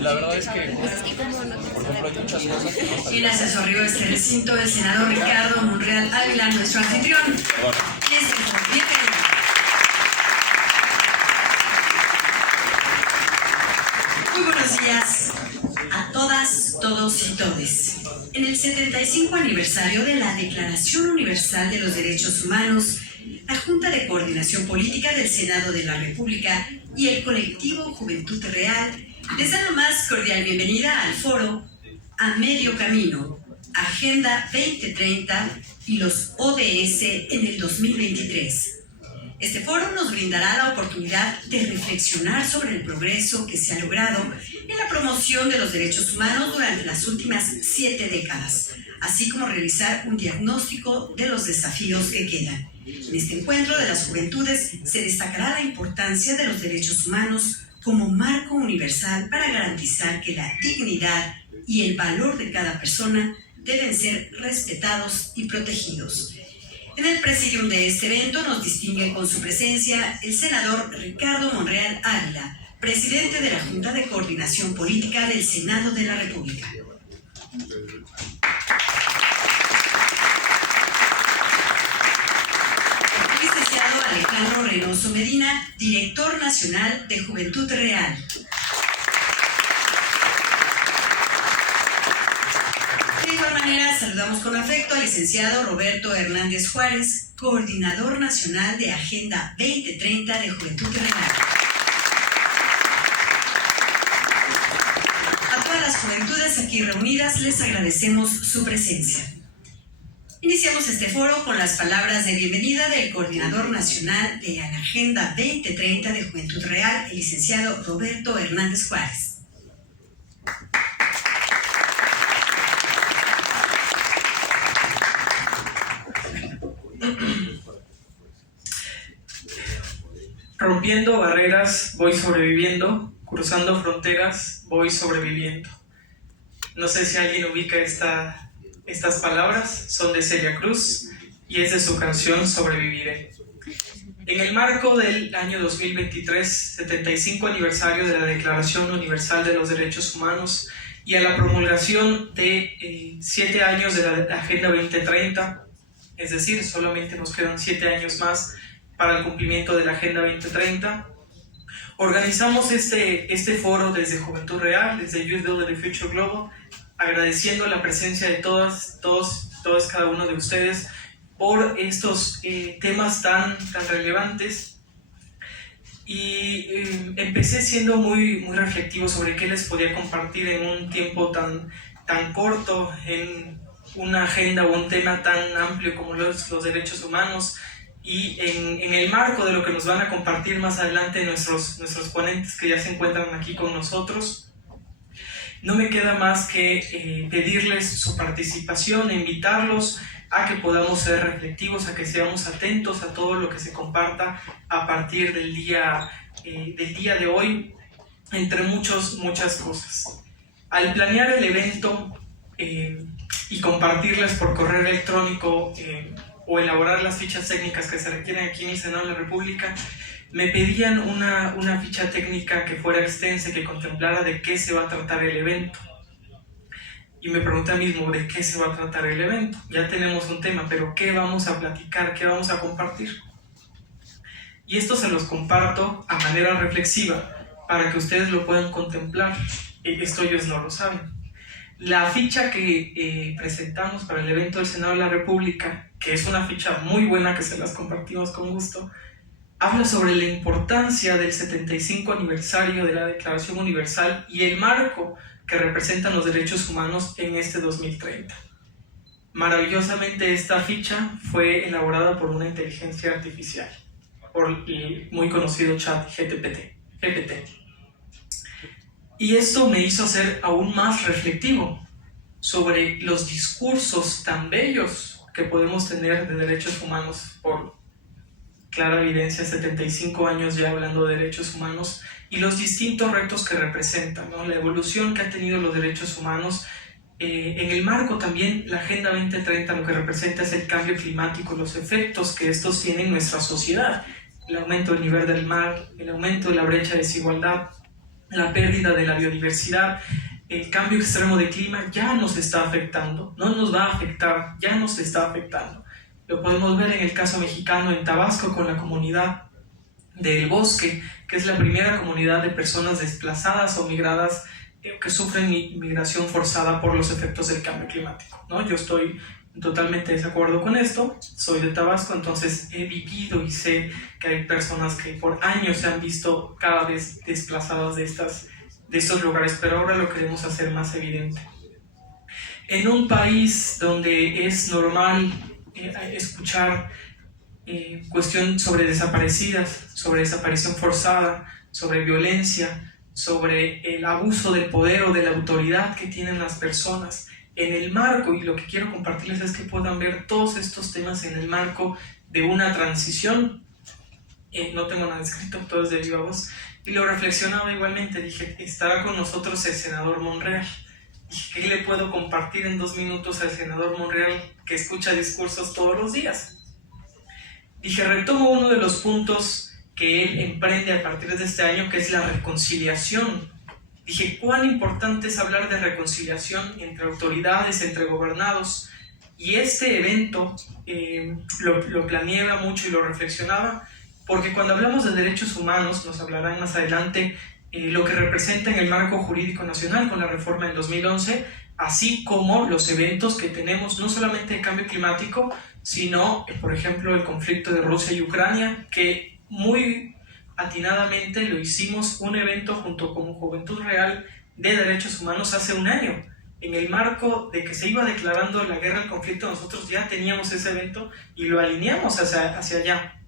La verdad es que, por ejemplo, hay muchas cosas que no sabía. Quien se sorrió este recinto, el senador Ricardo Monreal Ávila, nuestro anfitrión. Bienvenido. Muy buenos días a todas, todos y todes. En el 75 aniversario de la Declaración Universal de los Derechos Humanos, la Junta de Coordinación Política del Senado de la República y el colectivo Juventud Real les dan la más cordial bienvenida al foro A Medio Camino, Agenda 2030 y los ODS en el 2023. Este foro nos brindará la oportunidad de reflexionar sobre el progreso que se ha logrado en la promoción de los derechos humanos durante las últimas 7 décadas, así como realizar un diagnóstico de los desafíos que quedan. En este encuentro de las juventudes se destacará la importancia de los derechos humanos como marco universal para garantizar que la dignidad y el valor de cada persona deben ser respetados y protegidos. En el presidium de este evento nos distingue con su presencia el senador Ricardo Monreal Ávila, presidente de la Junta de Coordinación Política del Senado de la República. El licenciado Alejandro Reynoso Medina, director nacional de Juventud Real. De igual manera, saludamos con afecto al licenciado Roberto Hernández Juárez, coordinador nacional de Agenda 2030 de Juventud Real. A todas las juventudes aquí reunidas les agradecemos su presencia. Iniciamos este foro con las palabras de bienvenida del coordinador nacional de la Agenda 2030 de Juventud Real, el licenciado Roberto Hernández Juárez. Rompiendo barreras, voy sobreviviendo. Cruzando fronteras, voy sobreviviendo. No sé si alguien ubica estas palabras. Son de Celia Cruz y es de su canción Sobreviviré. En el marco del año 2023, 75 aniversario de la Declaración Universal de los Derechos Humanos y a la promulgación de 7 años de la Agenda 2030, es decir, solamente nos quedan 7 años más para el cumplimiento de la Agenda 2030, organizamos este foro desde Juventud Real, desde Youth Building the Future Global, agradeciendo la presencia de todos, cada uno de ustedes por estos temas tan relevantes. Y empecé siendo muy reflectivo sobre qué les podía compartir en un tiempo tan corto, en una agenda o un tema tan amplio como los derechos humanos. Y en el marco de lo que nos van a compartir más adelante nuestros ponentes que ya se encuentran aquí con nosotros, no me queda más que pedirles su participación, invitarlos a que podamos ser reflectivos, a que seamos atentos a todo lo que se comparta a partir del día de hoy, entre muchas cosas. Al planear el evento y compartirles por correo electrónico o elaborar las fichas técnicas que se requieren aquí en el Senado de la República, me pedían una ficha técnica que fuera extensa, que contemplara de qué se va a tratar el evento. Y me pregunté a mí mismo, ¿de qué se va a tratar el evento? Ya tenemos un tema, pero ¿qué vamos a platicar? ¿Qué vamos a compartir? Y esto se los comparto a manera reflexiva, para que ustedes lo puedan contemplar. Esto ellos no lo saben. La ficha que presentamos para el evento del Senado de la República, que es una ficha muy buena que se las compartimos con gusto, habla sobre la importancia del 75 aniversario de la Declaración Universal y el marco que representan los derechos humanos en este 2030. Maravillosamente, esta ficha fue elaborada por una inteligencia artificial, por el muy conocido chat GPT. Y esto me hizo ser aún más reflectivo sobre los discursos tan bellos que podemos tener de derechos humanos por clara evidencia, 75 años ya hablando de derechos humanos y los distintos retos que representan, ¿no? La evolución que han tenido los derechos humanos, en el marco también la Agenda 2030 lo que representa es el cambio climático, los efectos que estos tienen en nuestra sociedad, el aumento del nivel del mar, el aumento de la brecha de desigualdad, la pérdida de la biodiversidad, el cambio extremo de clima ya nos está afectando, no nos va a afectar, ya nos está afectando. Lo podemos ver en el caso mexicano, en Tabasco, con la comunidad del Bosque, que es la primera comunidad de personas desplazadas o migradas que sufren migración forzada por los efectos del cambio climático, ¿no? Yo estoy totalmente de desacuerdo con esto, soy de Tabasco, entonces he vivido y sé que hay personas que por años se han visto cada vez desplazadas de estos lugares, pero ahora lo queremos hacer más evidente. En un país donde es normal escuchar cuestión sobre desaparecidas, sobre desaparición forzada, sobre violencia, sobre el abuso del poder o de la autoridad que tienen las personas, en el marco, y lo que quiero compartirles es que puedan ver todos estos temas en el marco de una transición. No tengo nada escrito, todo es de viva voz, y lo reflexionaba igualmente, dije, estará con nosotros el senador Monreal. Dije, ¿qué le puedo compartir en 2 minutos al senador Monreal que escucha discursos todos los días? Dije, retomo uno de los puntos que él emprende a partir de este año, que es la reconciliación. Dije, cuán importante es hablar de reconciliación entre autoridades, entre gobernados, y este evento lo planeaba mucho y lo reflexionaba, porque cuando hablamos de derechos humanos, nos hablarán más adelante lo que representa en el marco jurídico nacional con la reforma del 2011, así como los eventos que tenemos, no solamente de cambio climático, sino, por ejemplo, el conflicto de Rusia y Ucrania, que muy atinadamente lo hicimos un evento junto con Juventud Real de Derechos Humanos hace un año. En el marco de que se iba declarando la guerra, el conflicto, nosotros ya teníamos ese evento y lo alineamos hacia allá.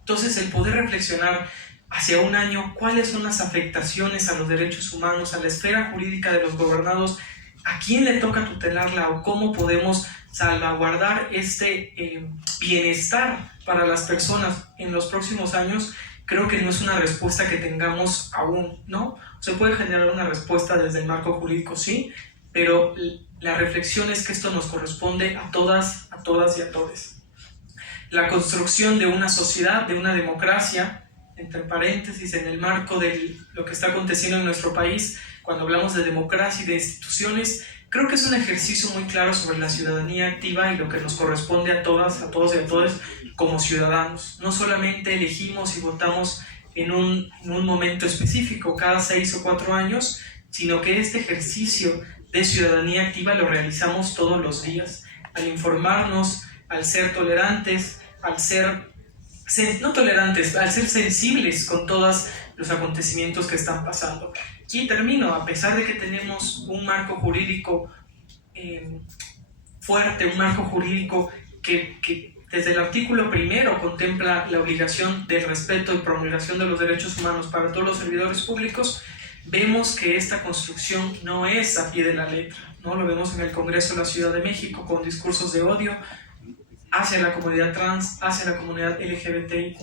Entonces, el poder reflexionar hacia un año cuáles son las afectaciones a los derechos humanos, a la esfera jurídica de los gobernados, a quién le toca tutelarla o cómo podemos salvaguardar este bienestar para las personas en los próximos años, creo que no es una respuesta que tengamos aún, ¿no? Se puede generar una respuesta desde el marco jurídico, sí, pero la reflexión es que esto nos corresponde a todas y a todos. La construcción de una sociedad, de una democracia, entre paréntesis, en el marco de lo que está aconteciendo en nuestro país, cuando hablamos de democracia y de instituciones, creo que es un ejercicio muy claro sobre la ciudadanía activa y lo que nos corresponde a todos y a todos como ciudadanos. No solamente elegimos y votamos en un momento específico, cada 6 o 4 años, sino que este ejercicio de ciudadanía activa lo realizamos todos los días, al informarnos, al ser tolerantes, al ser sensibles con todos los acontecimientos que están pasando. Y termino, a pesar de que tenemos un marco jurídico fuerte, un marco jurídico que desde el artículo 1 contempla la obligación del respeto y promulgación de los derechos humanos para todos los servidores públicos, vemos que esta construcción no es a pie de la letra, ¿no? Lo vemos en el Congreso de la Ciudad de México con discursos de odio hacia la comunidad trans, hacia la comunidad LGBTIQ+,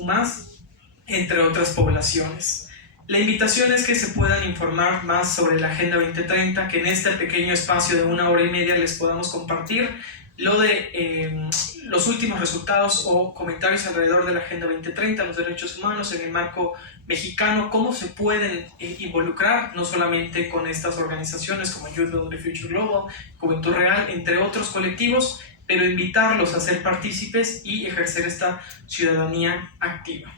entre otras poblaciones. La invitación es que se puedan informar más sobre la Agenda 2030, que en este pequeño espacio de 1 hora y media les podamos compartir lo de los últimos resultados o comentarios alrededor de la Agenda 2030, los derechos humanos en el marco mexicano, cómo se pueden involucrar, no solamente con estas organizaciones como Youth Build the Future Global, Juventud Real, entre otros colectivos, pero invitarlos a ser partícipes y ejercer esta ciudadanía activa.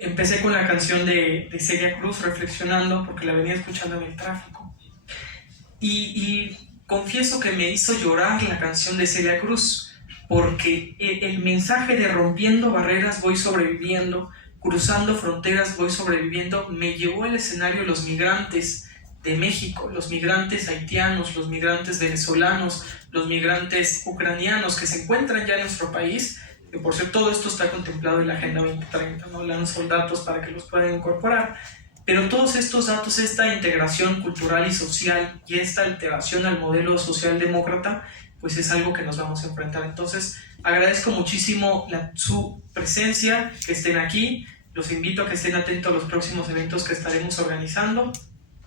Empecé con la canción de Celia Cruz, reflexionando, porque la venía escuchando en el tráfico. Y confieso que me hizo llorar la canción de Celia Cruz, porque el mensaje de rompiendo barreras voy sobreviviendo, cruzando fronteras voy sobreviviendo, me llevó al escenario los migrantes de México, los migrantes haitianos, los migrantes venezolanos, los migrantes ucranianos que se encuentran ya en nuestro país, que por cierto todo esto está contemplado en la Agenda 2030, ¿no? Lanzo datos para que los puedan incorporar, pero todos estos datos, esta integración cultural y social y esta alteración al modelo socialdemócrata, pues es algo que nos vamos a enfrentar. Entonces agradezco muchísimo su presencia, que estén aquí, los invito a que estén atentos a los próximos eventos que estaremos organizando,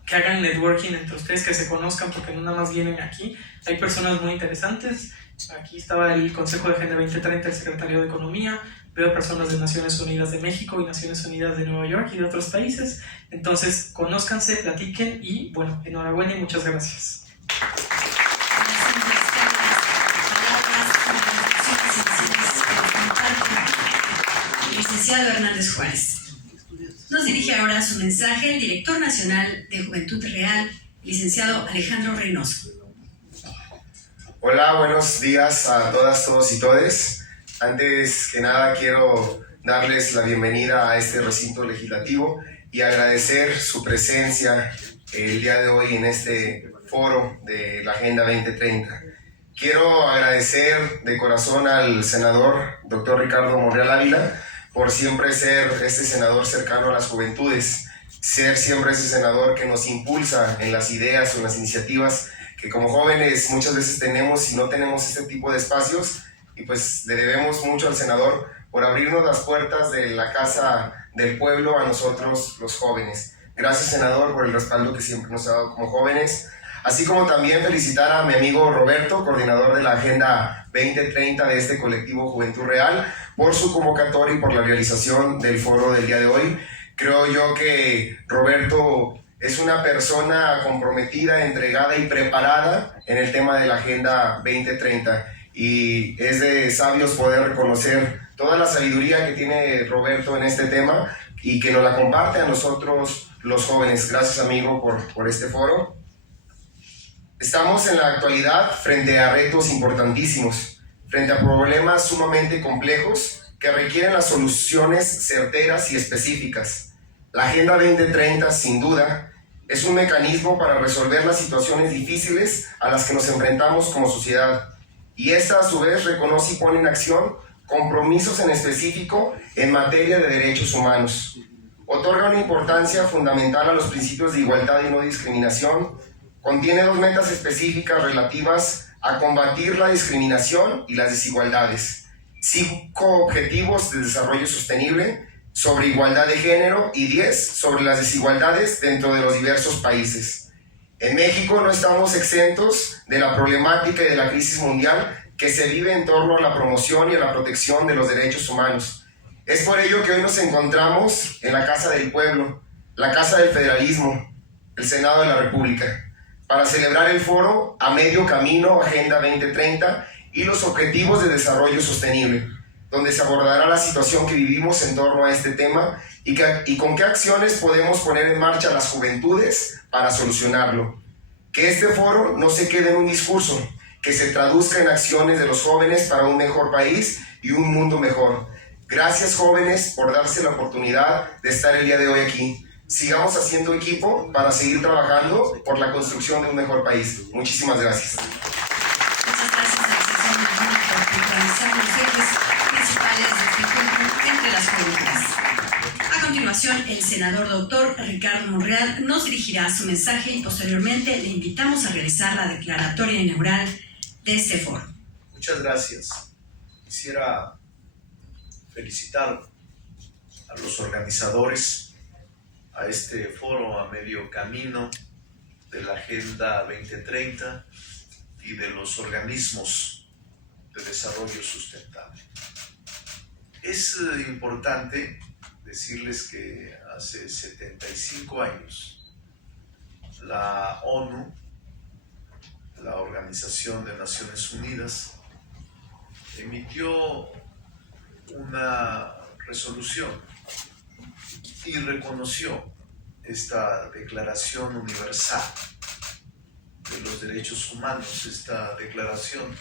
que hagan networking entre ustedes, que se conozcan, porque no nada más vienen aquí, hay personas muy interesantes. Aquí estaba el Consejo de Agenda 2030, el Secretario de Economía, veo personas de Naciones Unidas de México y Naciones Unidas de Nueva York y de otros países. Entonces, conózcanse, platiquen y, bueno, enhorabuena y muchas gracias. Licenciado Hernández Juárez. Nos dirige ahora su mensaje el director nacional de Juventud Real, licenciado Alejandro Reynoso. Hola, buenos días a todas, todos y todes. Antes que nada quiero darles la bienvenida a este recinto legislativo y agradecer su presencia el día de hoy en este foro de la Agenda 2030. Quiero agradecer de corazón al senador Dr. Ricardo Monreal Ávila por siempre ser este senador cercano a las juventudes, ser siempre ese senador que nos impulsa en las ideas o en las iniciativas que como jóvenes muchas veces tenemos y no tenemos este tipo de espacios, y pues le debemos mucho al senador por abrirnos las puertas de la casa del pueblo a nosotros los jóvenes. Gracias, senador, por el respaldo que siempre nos ha dado como jóvenes, así como también felicitar a mi amigo Roberto, coordinador de la Agenda 2030 de este colectivo Juventud Real, por su convocatoria y por la realización del foro del día de hoy. Creo yo que Roberto es una persona comprometida, entregada y preparada en el tema de la Agenda 2030, y es de sabios poder reconocer toda la sabiduría que tiene Roberto en este tema y que nos la comparte a nosotros los jóvenes. Gracias, amigo, por este foro. Estamos en la actualidad frente a retos importantísimos, frente a problemas sumamente complejos que requieren las soluciones certeras y específicas. La Agenda 2030, sin duda, es un mecanismo para resolver las situaciones difíciles a las que nos enfrentamos como sociedad, y esta a su vez reconoce y pone en acción compromisos en específico en materia de derechos humanos. Otorga una importancia fundamental a los principios de igualdad y no discriminación. Contiene 2 metas específicas relativas a combatir la discriminación y las desigualdades, 5 objetivos de desarrollo sostenible sobre igualdad de género y 10 sobre las desigualdades dentro de los diversos países. En México no estamos exentos de la problemática y de la crisis mundial que se vive en torno a la promoción y a la protección de los derechos humanos. Es por ello que hoy nos encontramos en la Casa del Pueblo, la Casa del Federalismo, el Senado de la República, para celebrar el foro A Medio Camino, Agenda 2030 y los Objetivos de Desarrollo Sostenible, donde se abordará la situación que vivimos en torno a este tema y con qué acciones podemos poner en marcha las juventudes para solucionarlo. Que este foro no se quede en un discurso, que se traduzca en acciones de los jóvenes para un mejor país y un mundo mejor. Gracias, jóvenes, por darse la oportunidad de estar el día de hoy aquí. Sigamos haciendo equipo para seguir trabajando por la construcción de un mejor país. Muchísimas gracias. Muchas gracias a la sección de por puntualizar los ejes principales de este encuentro entre las juventudes. A continuación, el senador doctor Ricardo Monreal nos dirigirá su mensaje y posteriormente le invitamos a realizar la declaratoria inaugural de este foro. Muchas gracias. Quisiera felicitar a los organizadores, a este foro A Medio Camino de la Agenda 2030 y de los organismos de desarrollo sustentable. Es importante decirles que hace 75 años la ONU, la Organización de Naciones Unidas, emitió una resolución y reconoció esta Declaración Universal de los Derechos Humanos. Esta declaración,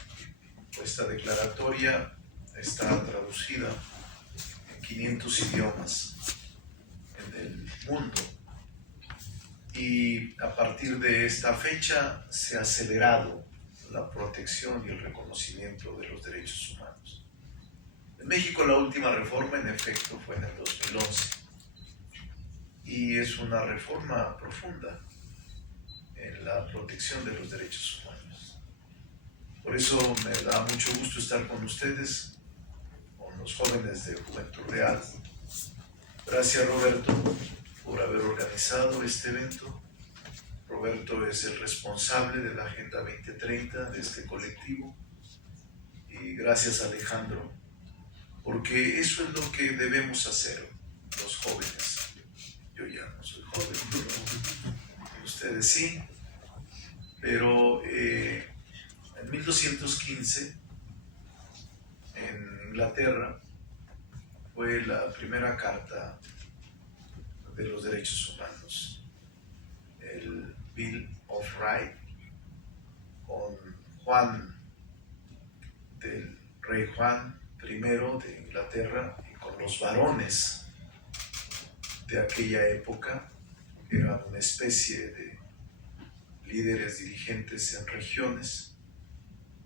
esta declaratoria está traducida en 500 idiomas en el mundo, y a partir de esta fecha se ha acelerado la protección y el reconocimiento de los derechos humanos. En México la última reforma en efecto fue en el 2011 y es una reforma profunda en la protección de los derechos humanos. Por eso me da mucho gusto estar con ustedes, con los jóvenes de Juventud Real. Gracias, Roberto, por haber organizado este evento. Roberto es el responsable de la Agenda 2030 de este colectivo, y gracias, Alejandro, por porque eso es lo que debemos hacer los jóvenes. Yo ya no soy joven, pero ustedes sí. Pero en 1215, en Inglaterra, fue la primera carta de los derechos humanos, el Bill of Rights, con del rey Juan I de Inglaterra, y con los varones de aquella época, que eran una especie de líderes dirigentes en regiones,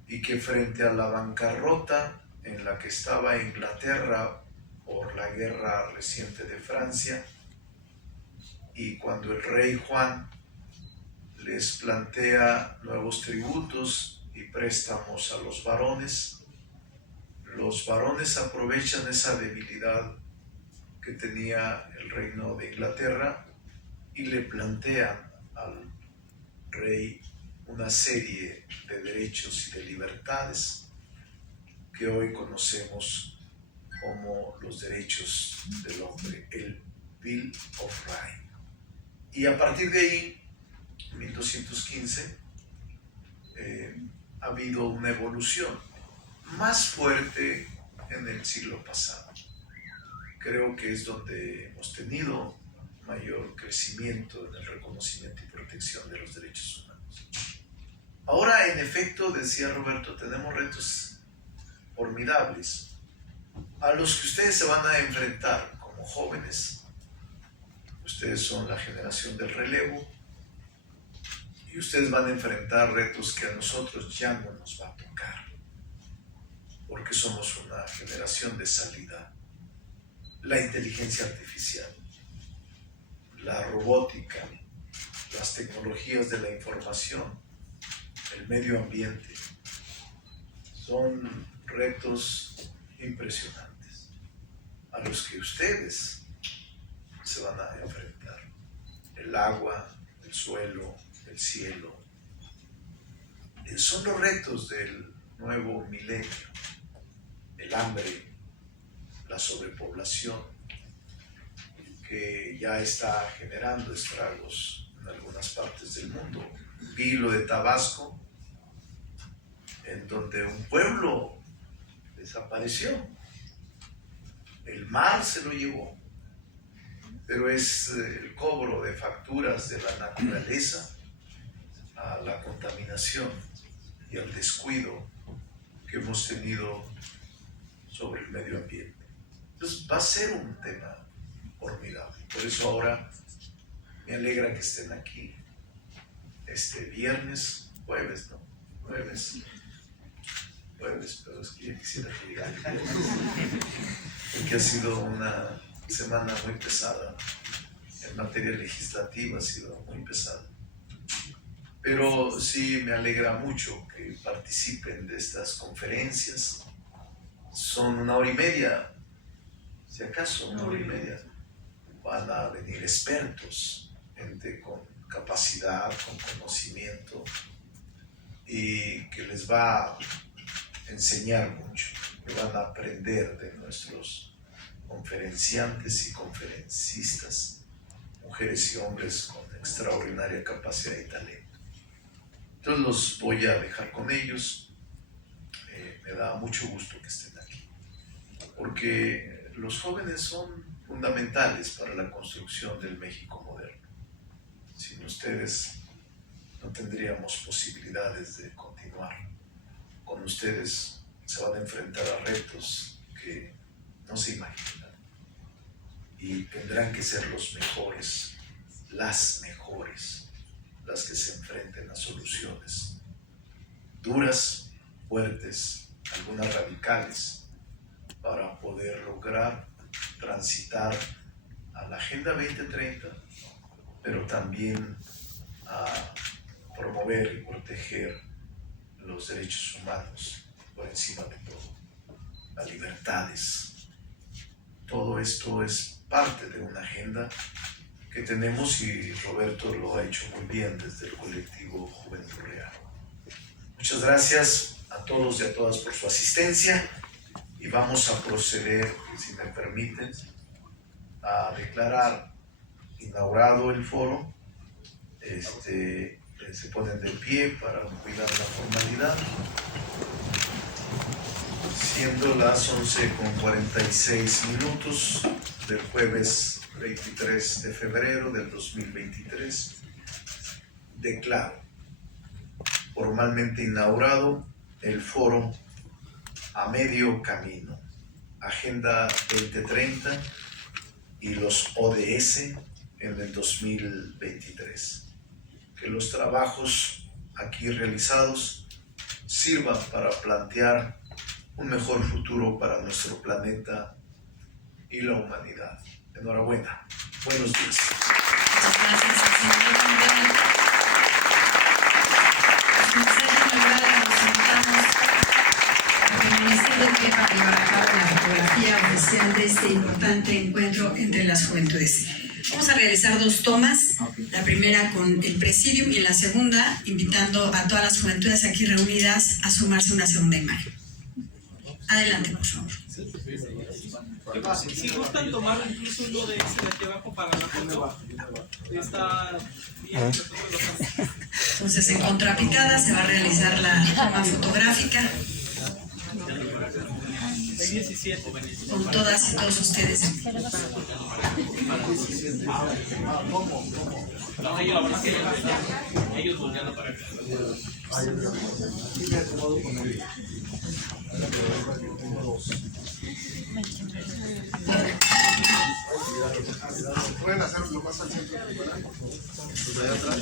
y que frente a la bancarrota en la que estaba Inglaterra por la guerra reciente de Francia, y cuando el rey Juan les plantea nuevos tributos y préstamos a los varones aprovechan esa debilidad que tenía el reino de Inglaterra y le plantean al rey una serie de derechos y de libertades que hoy conocemos como los derechos del hombre, el Bill of Rights. Y a partir de ahí, 1215, ha habido una evolución más fuerte en el siglo pasado. Creo que es donde hemos tenido mayor crecimiento en el reconocimiento y protección de los derechos humanos. Ahora, en efecto, decía Roberto, tenemos retos formidables a los que ustedes se van a enfrentar como jóvenes. Ustedes son la generación del relevo y ustedes van a enfrentar retos que a nosotros ya no nos va a tocar, porque somos una generación de salida. La inteligencia artificial, la robótica, las tecnologías de la información, el medio ambiente, son retos impresionantes a los que ustedes se van a enfrentar. El agua, el suelo, el cielo, son los retos del nuevo milenio. El hambre, la sobrepoblación, que ya está generando estragos en algunas partes del mundo. Vi lo de Tabasco, en donde un pueblo desapareció. El mar se lo llevó, pero es el cobro de facturas de la naturaleza a la contaminación y al descuido que hemos tenido sobre el medio ambiente. Entonces va a ser un tema formidable. Por eso ahora me alegra que estén aquí este jueves, pero es que ya quisiera que llegara el viernes, porque ha sido una semana muy pesada, en materia legislativa ha sido muy pesada. Pero sí me alegra mucho que participen de estas conferencias. Son 1h30, si acaso 1h30. Van a venir expertos, gente con capacidad, con conocimiento, y que les va a enseñar mucho, que van a aprender de nuestros conferenciantes y conferencistas, mujeres y hombres con extraordinaria capacidad y talento. Entonces los voy a dejar con ellos. Me da mucho gusto que estén aquí, porque los jóvenes son fundamentales para la construcción del México moderno. Sin ustedes no tendríamos posibilidades de continuar. Con ustedes se van a enfrentar a retos que no se imaginan, y tendrán que ser los mejores, las mejores, las que se enfrenten a soluciones duras, fuertes, algunas radicales, para poder lograr transitar a la Agenda 2030, pero también a promover y proteger los derechos humanos por encima de todo, las libertades. Todo esto es parte de una agenda que tenemos, y Roberto lo ha hecho muy bien desde el colectivo Juventud Real. Muchas gracias a todos y a todas por su asistencia, y vamos a proceder, si me permiten, a declarar inaugurado el foro. Se ponen de pie para cuidar la formalidad, siendo las 11:46 del jueves 23 de febrero del 2023. Declaro formalmente inaugurado el foro A Medio Camino, Agenda 2030 y los ODS en el 2023. Que los trabajos aquí realizados sirvan para plantear un mejor futuro para nuestro planeta y la humanidad. Enhorabuena. Buenos días. Muchas gracias, señor Monreal. Los invitamos a permanecer de pie para llevar a cabo la fotografía oficial de este importante encuentro entre las juventudes. Vamos a realizar 2 tomas, la primera con el presidium y la segunda invitando a todas las juventudes aquí reunidas a sumarse a una segunda imagen. Adelante, por favor. Si gustan tomar incluso uno de ese de aquí abajo para la foto, está bien. Entonces, en contrapicada se va a realizar la toma fotográfica con todas y todos ustedes. Ellos volteando para acá. ¿Pueden hacerlo más al centro? Allá atrás.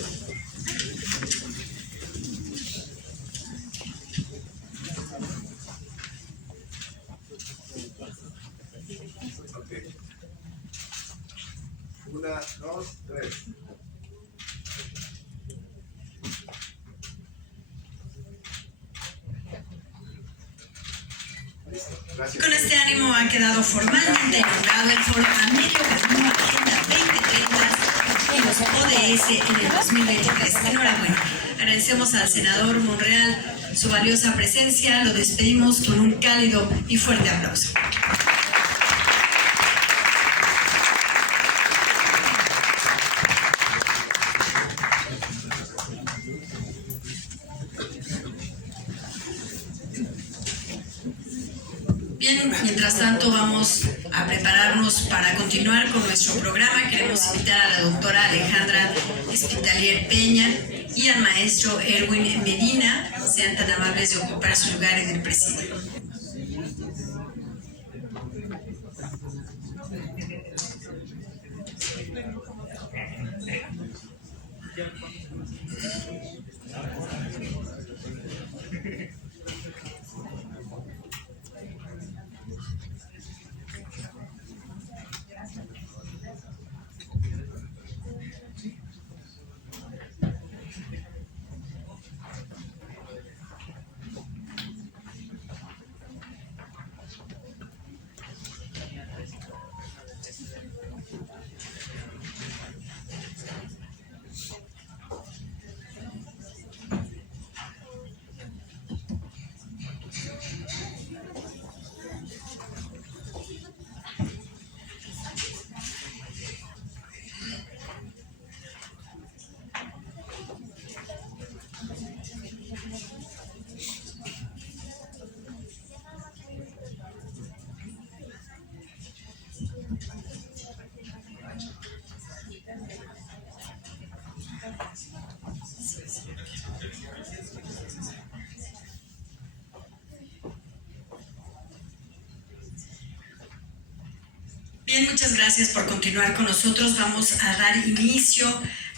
Okay. 1, 2, 3. Gracias. Con este ánimo ha quedado formalmente inaugurado el foro A Medio Camino, Agenda 2030 y los ODS en el 2023. Enhorabuena. Agradecemos al senador Monreal su valiosa presencia. Lo despedimos con un cálido y fuerte aplauso. Bien, mientras tanto vamos a prepararnos para continuar con nuestro programa. Queremos invitar a la doctora Alejandra Espitalier Peña y al maestro Erwin Medina. Sean tan amables de ocupar su lugar en el presidio. Bien, muchas gracias por continuar con nosotros. Vamos a dar inicio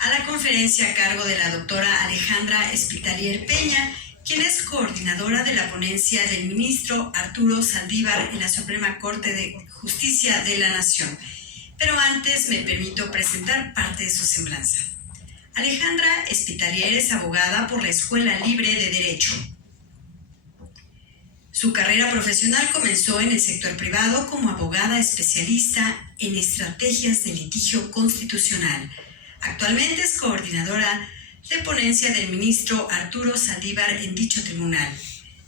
a la conferencia a cargo de la doctora Alejandra Espitalier Peña, quien es coordinadora de la ponencia del ministro Arturo Saldívar en la Suprema Corte de Justicia de la Nación. Pero antes me permito presentar parte de su semblanza. Alejandra Espitalier es abogada por la Escuela Libre de Derecho. Su carrera profesional comenzó en el sector privado como abogada especialista en estrategias de litigio constitucional. Actualmente es coordinadora de ponencia del ministro Arturo Saldívar en dicho tribunal.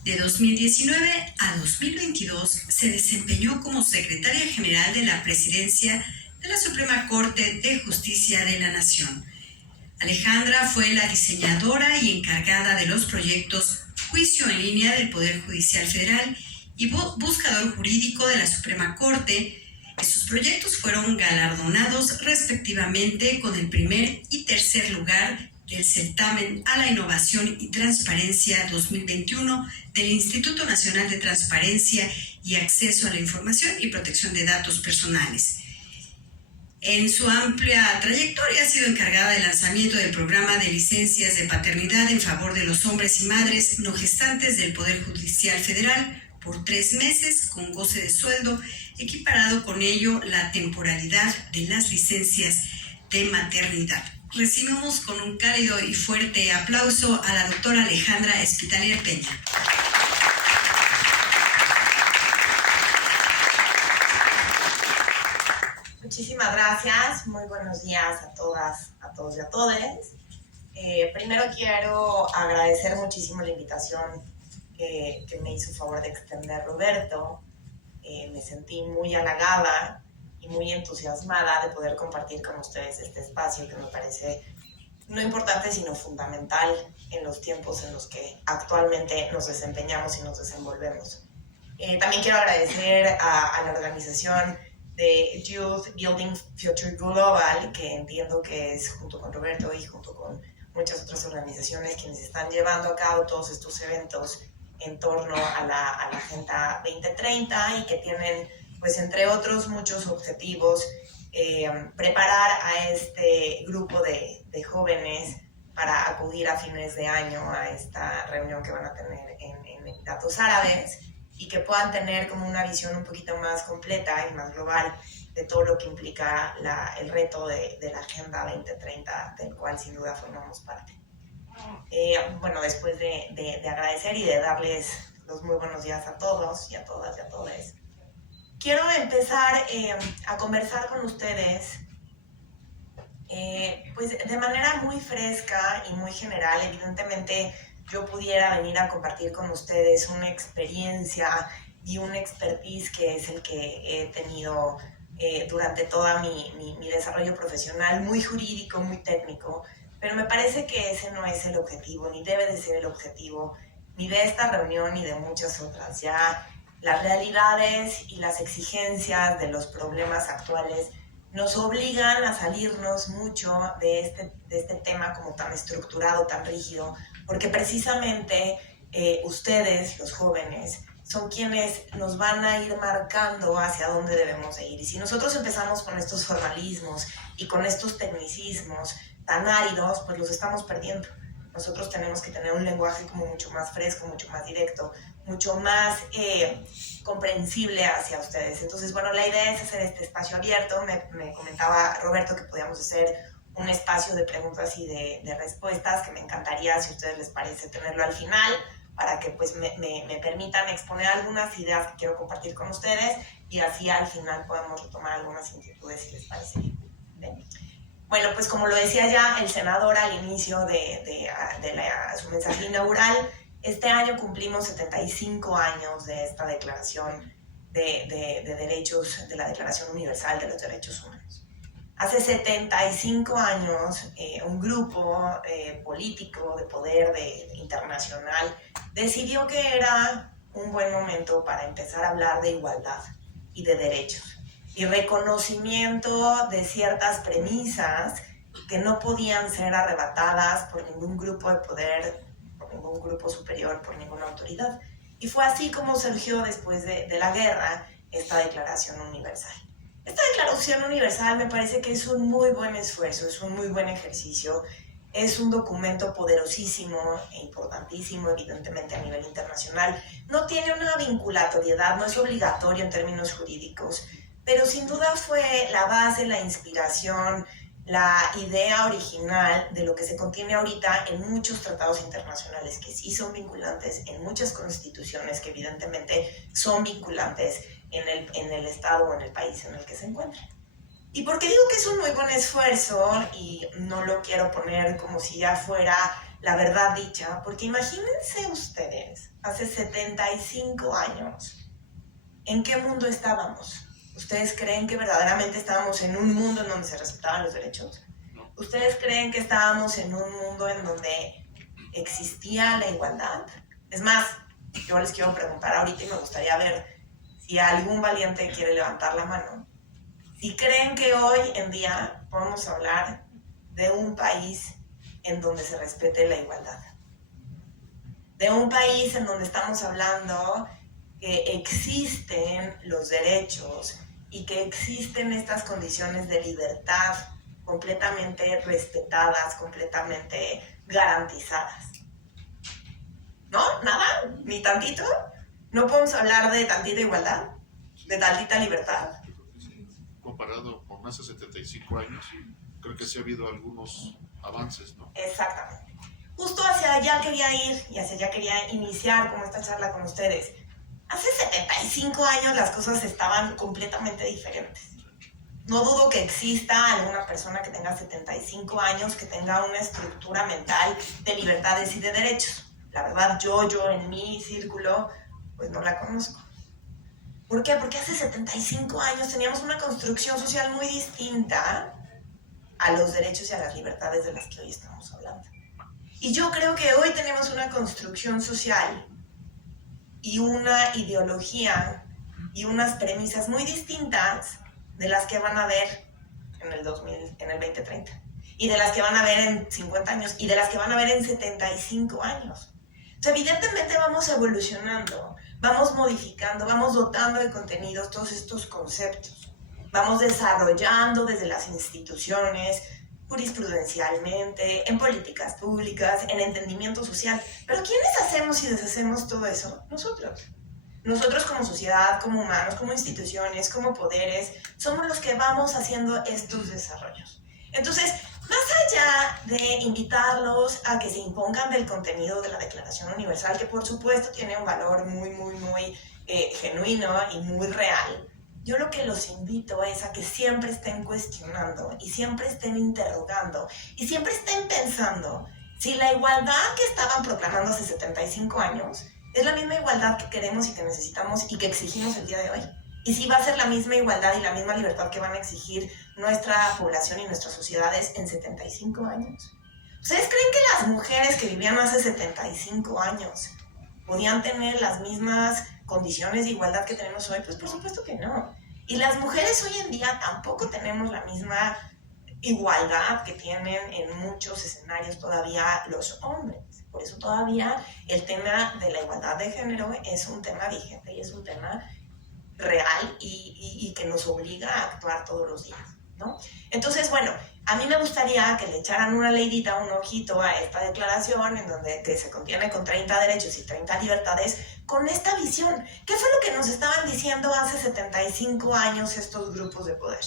De 2019 a 2022 se desempeñó como secretaria general de la Presidencia de la Suprema Corte de Justicia de la Nación. Alejandra fue la diseñadora y encargada de los proyectos Juicio en Línea del Poder Judicial Federal y Buscador Jurídico de la Suprema Corte. Estos proyectos fueron galardonados respectivamente con el primer y tercer lugar del Certamen a la Innovación y Transparencia 2021 del Instituto Nacional de Transparencia y Acceso a la Información y Protección de Datos Personales. En su amplia trayectoria ha sido encargada del lanzamiento del programa de licencias de paternidad en favor de los hombres y madres no gestantes del Poder Judicial Federal por 3 meses con goce de sueldo, equiparado con ello la temporalidad de las licencias de maternidad. Recibimos con un cálido y fuerte aplauso a la doctora Alejandra Espitalier Peña. Muchísimas gracias, muy buenos días a todas, a todos y a todes. Primero quiero agradecer muchísimo la invitación que me hizo favor de extender Roberto. Me sentí muy halagada y muy entusiasmada de poder compartir con ustedes este espacio que me parece no importante sino fundamental en los tiempos en los que actualmente nos desempeñamos y nos desenvolvemos. También quiero agradecer a la organización de Youth Building Future Global, que entiendo que es junto con Roberto y junto con muchas otras organizaciones quienes están llevando a cabo todos estos eventos en torno a la Agenda 2030 y que tienen, pues entre otros muchos objetivos, preparar a este grupo de jóvenes para acudir a fines de año a esta reunión que van a tener en Emiratos Árabes y que puedan tener como una visión un poquito más completa y más global de todo lo que implica el reto de la Agenda 2030, del cual sin duda formamos parte. Bueno, después de agradecer y de darles los muy buenos días a todos y a todas y a todos, quiero empezar a conversar con ustedes pues de manera muy fresca y muy general. Evidentemente yo pudiera venir a compartir con ustedes una experiencia y un expertise que es el que he tenido durante toda mi desarrollo profesional, muy jurídico, muy técnico, pero me parece que ese no es el objetivo, ni debe de ser el objetivo, ni de esta reunión ni de muchas otras. Ya las realidades y las exigencias de los problemas actuales nos obligan a salirnos mucho de este tema como tan estructurado, tan rígido, porque precisamente ustedes, los jóvenes, son quienes nos van a ir marcando hacia dónde debemos de ir. Y si nosotros empezamos con estos formalismos y con estos tecnicismos tan áridos, pues los estamos perdiendo. Nosotros tenemos que tener un lenguaje como mucho más fresco, mucho más directo, mucho más comprensible hacia ustedes. Entonces, bueno, la idea es hacer este espacio abierto. Me comentaba Roberto que podíamos hacer un espacio de preguntas y de respuestas, que me encantaría, si a ustedes les parece, tenerlo al final, para que pues me permitan exponer algunas ideas que quiero compartir con ustedes y así al final podemos retomar algunas inquietudes, si les parece bien. Bueno, pues como lo decía ya el senador al inicio de su mensaje inaugural, este año cumplimos 75 años de esta declaración de derechos, de la Declaración Universal de los Derechos Humanos. Hace 75 años, un grupo político de poder internacional decidió que era un buen momento para empezar a hablar de igualdad y de derechos y reconocimiento de ciertas premisas que no podían ser arrebatadas por ningún grupo de poder, por ningún grupo superior, por ninguna autoridad. Y fue así como surgió después de la guerra esta Declaración Universal. Esta Declaración Universal me parece que es un muy buen esfuerzo, es un muy buen ejercicio, es un documento poderosísimo e importantísimo, evidentemente a nivel internacional. No tiene una vinculatoriedad, no es obligatorio en términos jurídicos, pero sin duda fue la base, la inspiración, la idea original de lo que se contiene ahorita en muchos tratados internacionales que sí son vinculantes, en muchas constituciones que evidentemente son vinculantes en el estado o en el país en el que se encuentran. ¿Y por qué digo que es un muy buen esfuerzo y no lo quiero poner como si ya fuera la verdad dicha? Porque imagínense ustedes, hace 75 años, ¿en qué mundo estábamos? ¿Ustedes creen que verdaderamente estábamos en un mundo en donde se respetaban los derechos? ¿Ustedes creen que estábamos en un mundo en donde existía la igualdad? Es más, yo les quiero preguntar ahorita y me gustaría ver si algún valiente quiere levantar la mano. Si creen que hoy en día podemos hablar de un país en donde se respete la igualdad. De un país en donde estamos hablando que existen los derechos y que existen estas condiciones de libertad completamente respetadas, completamente garantizadas. ¿No? ¿Nada? ¿Ni tantito? ¿No podemos hablar de tantita igualdad? ¿De tantita libertad? Comparado con hace 75 años, creo que sí ha habido algunos avances, ¿no? Exactamente. Justo hacia allá quería ir y hacia allá quería iniciar como esta charla con ustedes. Hace 75 años las cosas estaban completamente diferentes. No dudo que exista alguna persona que tenga 75 años que tenga una estructura mental de libertades y de derechos. La verdad, yo en mi círculo, pues no la conozco. ¿Por qué? Porque hace 75 años teníamos una construcción social muy distinta a los derechos y a las libertades de las que hoy estamos hablando. Y yo creo que hoy tenemos una construcción social y una ideología y unas premisas muy distintas de las que van a ver en el 2030, y de las que van a ver en 50 años, y de las que van a ver en 75 años. O sea, evidentemente vamos evolucionando, vamos modificando, vamos dotando de contenidos todos estos conceptos. Vamos desarrollando desde las instituciones, jurisprudencialmente, en políticas públicas, en entendimiento social. Pero ¿quiénes hacemos y deshacemos todo eso? Nosotros. Nosotros como sociedad, como humanos, como instituciones, como poderes, somos los que vamos haciendo estos desarrollos. Entonces, más allá de invitarlos a que se impongan del contenido de la Declaración Universal, que por supuesto tiene un valor muy genuino y muy real, yo lo que los invito es a que siempre estén cuestionando y siempre estén interrogando y siempre estén pensando si la igualdad que estaban proclamando hace 75 años es la misma igualdad que queremos y que necesitamos y que exigimos el día de hoy. Y si va a ser la misma igualdad y la misma libertad que van a exigir nuestra población y nuestras sociedades en 75 años. ¿Ustedes creen que las mujeres que vivían hace 75 años podían tener las mismas condiciones de igualdad que tenemos hoy? Pues por supuesto que no. Y las mujeres hoy en día tampoco tenemos la misma igualdad que tienen en muchos escenarios todavía los hombres. Por eso todavía el tema de la igualdad de género es un tema vigente y es un tema real y que nos obliga a actuar todos los días, ¿no? Entonces, bueno, a mí me gustaría que le echaran una leidita, un ojito a esta declaración en donde que se contiene con 30 derechos y 30 libertades, con esta visión. ¿Qué fue lo que nos estaban diciendo hace 75 años estos grupos de poder?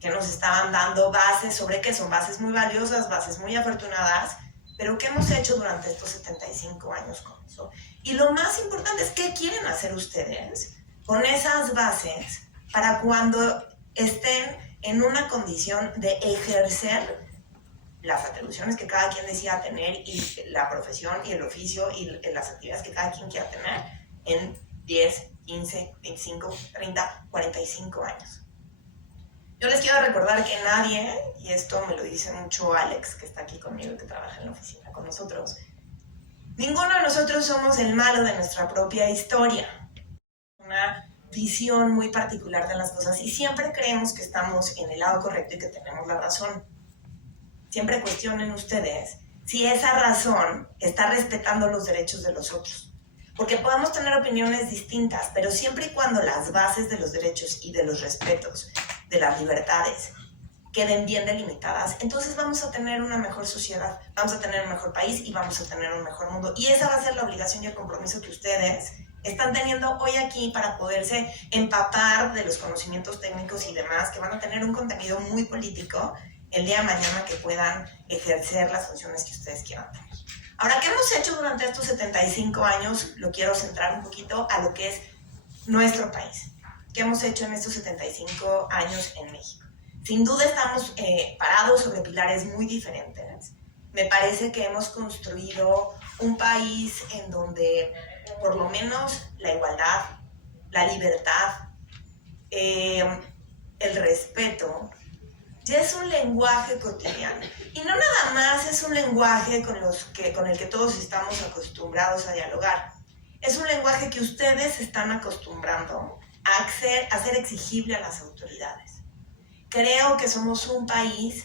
Que nos estaban dando bases sobre qué son bases muy valiosas, bases muy afortunadas, pero ¿qué hemos hecho durante estos 75 años con eso? Y lo más importante es qué quieren hacer ustedes con esas bases para cuando estén en una condición de ejercer las atribuciones que cada quien decida tener y la profesión y el oficio y las actividades que cada quien quiera tener en 10, 15, 25, 30, 45 años. Yo les quiero recordar que nadie, y esto me lo dice mucho Alex, que está aquí conmigo y que trabaja en la oficina con nosotros, ninguno de nosotros somos el malo de nuestra propia historia. Una visión muy particular de las cosas y siempre creemos que estamos en el lado correcto y que tenemos la razón. Siempre cuestionen ustedes si esa razón está respetando los derechos de los otros. Porque podemos tener opiniones distintas, pero siempre y cuando las bases de los derechos y de los respetos, de las libertades, queden bien delimitadas, entonces vamos a tener una mejor sociedad, vamos a tener un mejor país y vamos a tener un mejor mundo. Y esa va a ser la obligación y el compromiso que ustedes están teniendo hoy aquí para poderse empapar de los conocimientos técnicos y demás que van a tener un contenido muy político el día de mañana que puedan ejercer las funciones que ustedes quieran tener. Ahora, ¿qué hemos hecho durante estos 75 años? Lo quiero centrar un poquito a lo que es nuestro país. ¿Qué hemos hecho en estos 75 años en México? Sin duda estamos parados sobre pilares muy diferentes. Me parece que hemos construido un país en donde por lo menos la igualdad, la libertad, el respeto, ya es un lenguaje cotidiano. Y no nada más es un lenguaje con el que todos estamos acostumbrados a dialogar. Es un lenguaje que ustedes están acostumbrando a hacer exigible a las autoridades. Creo que somos un país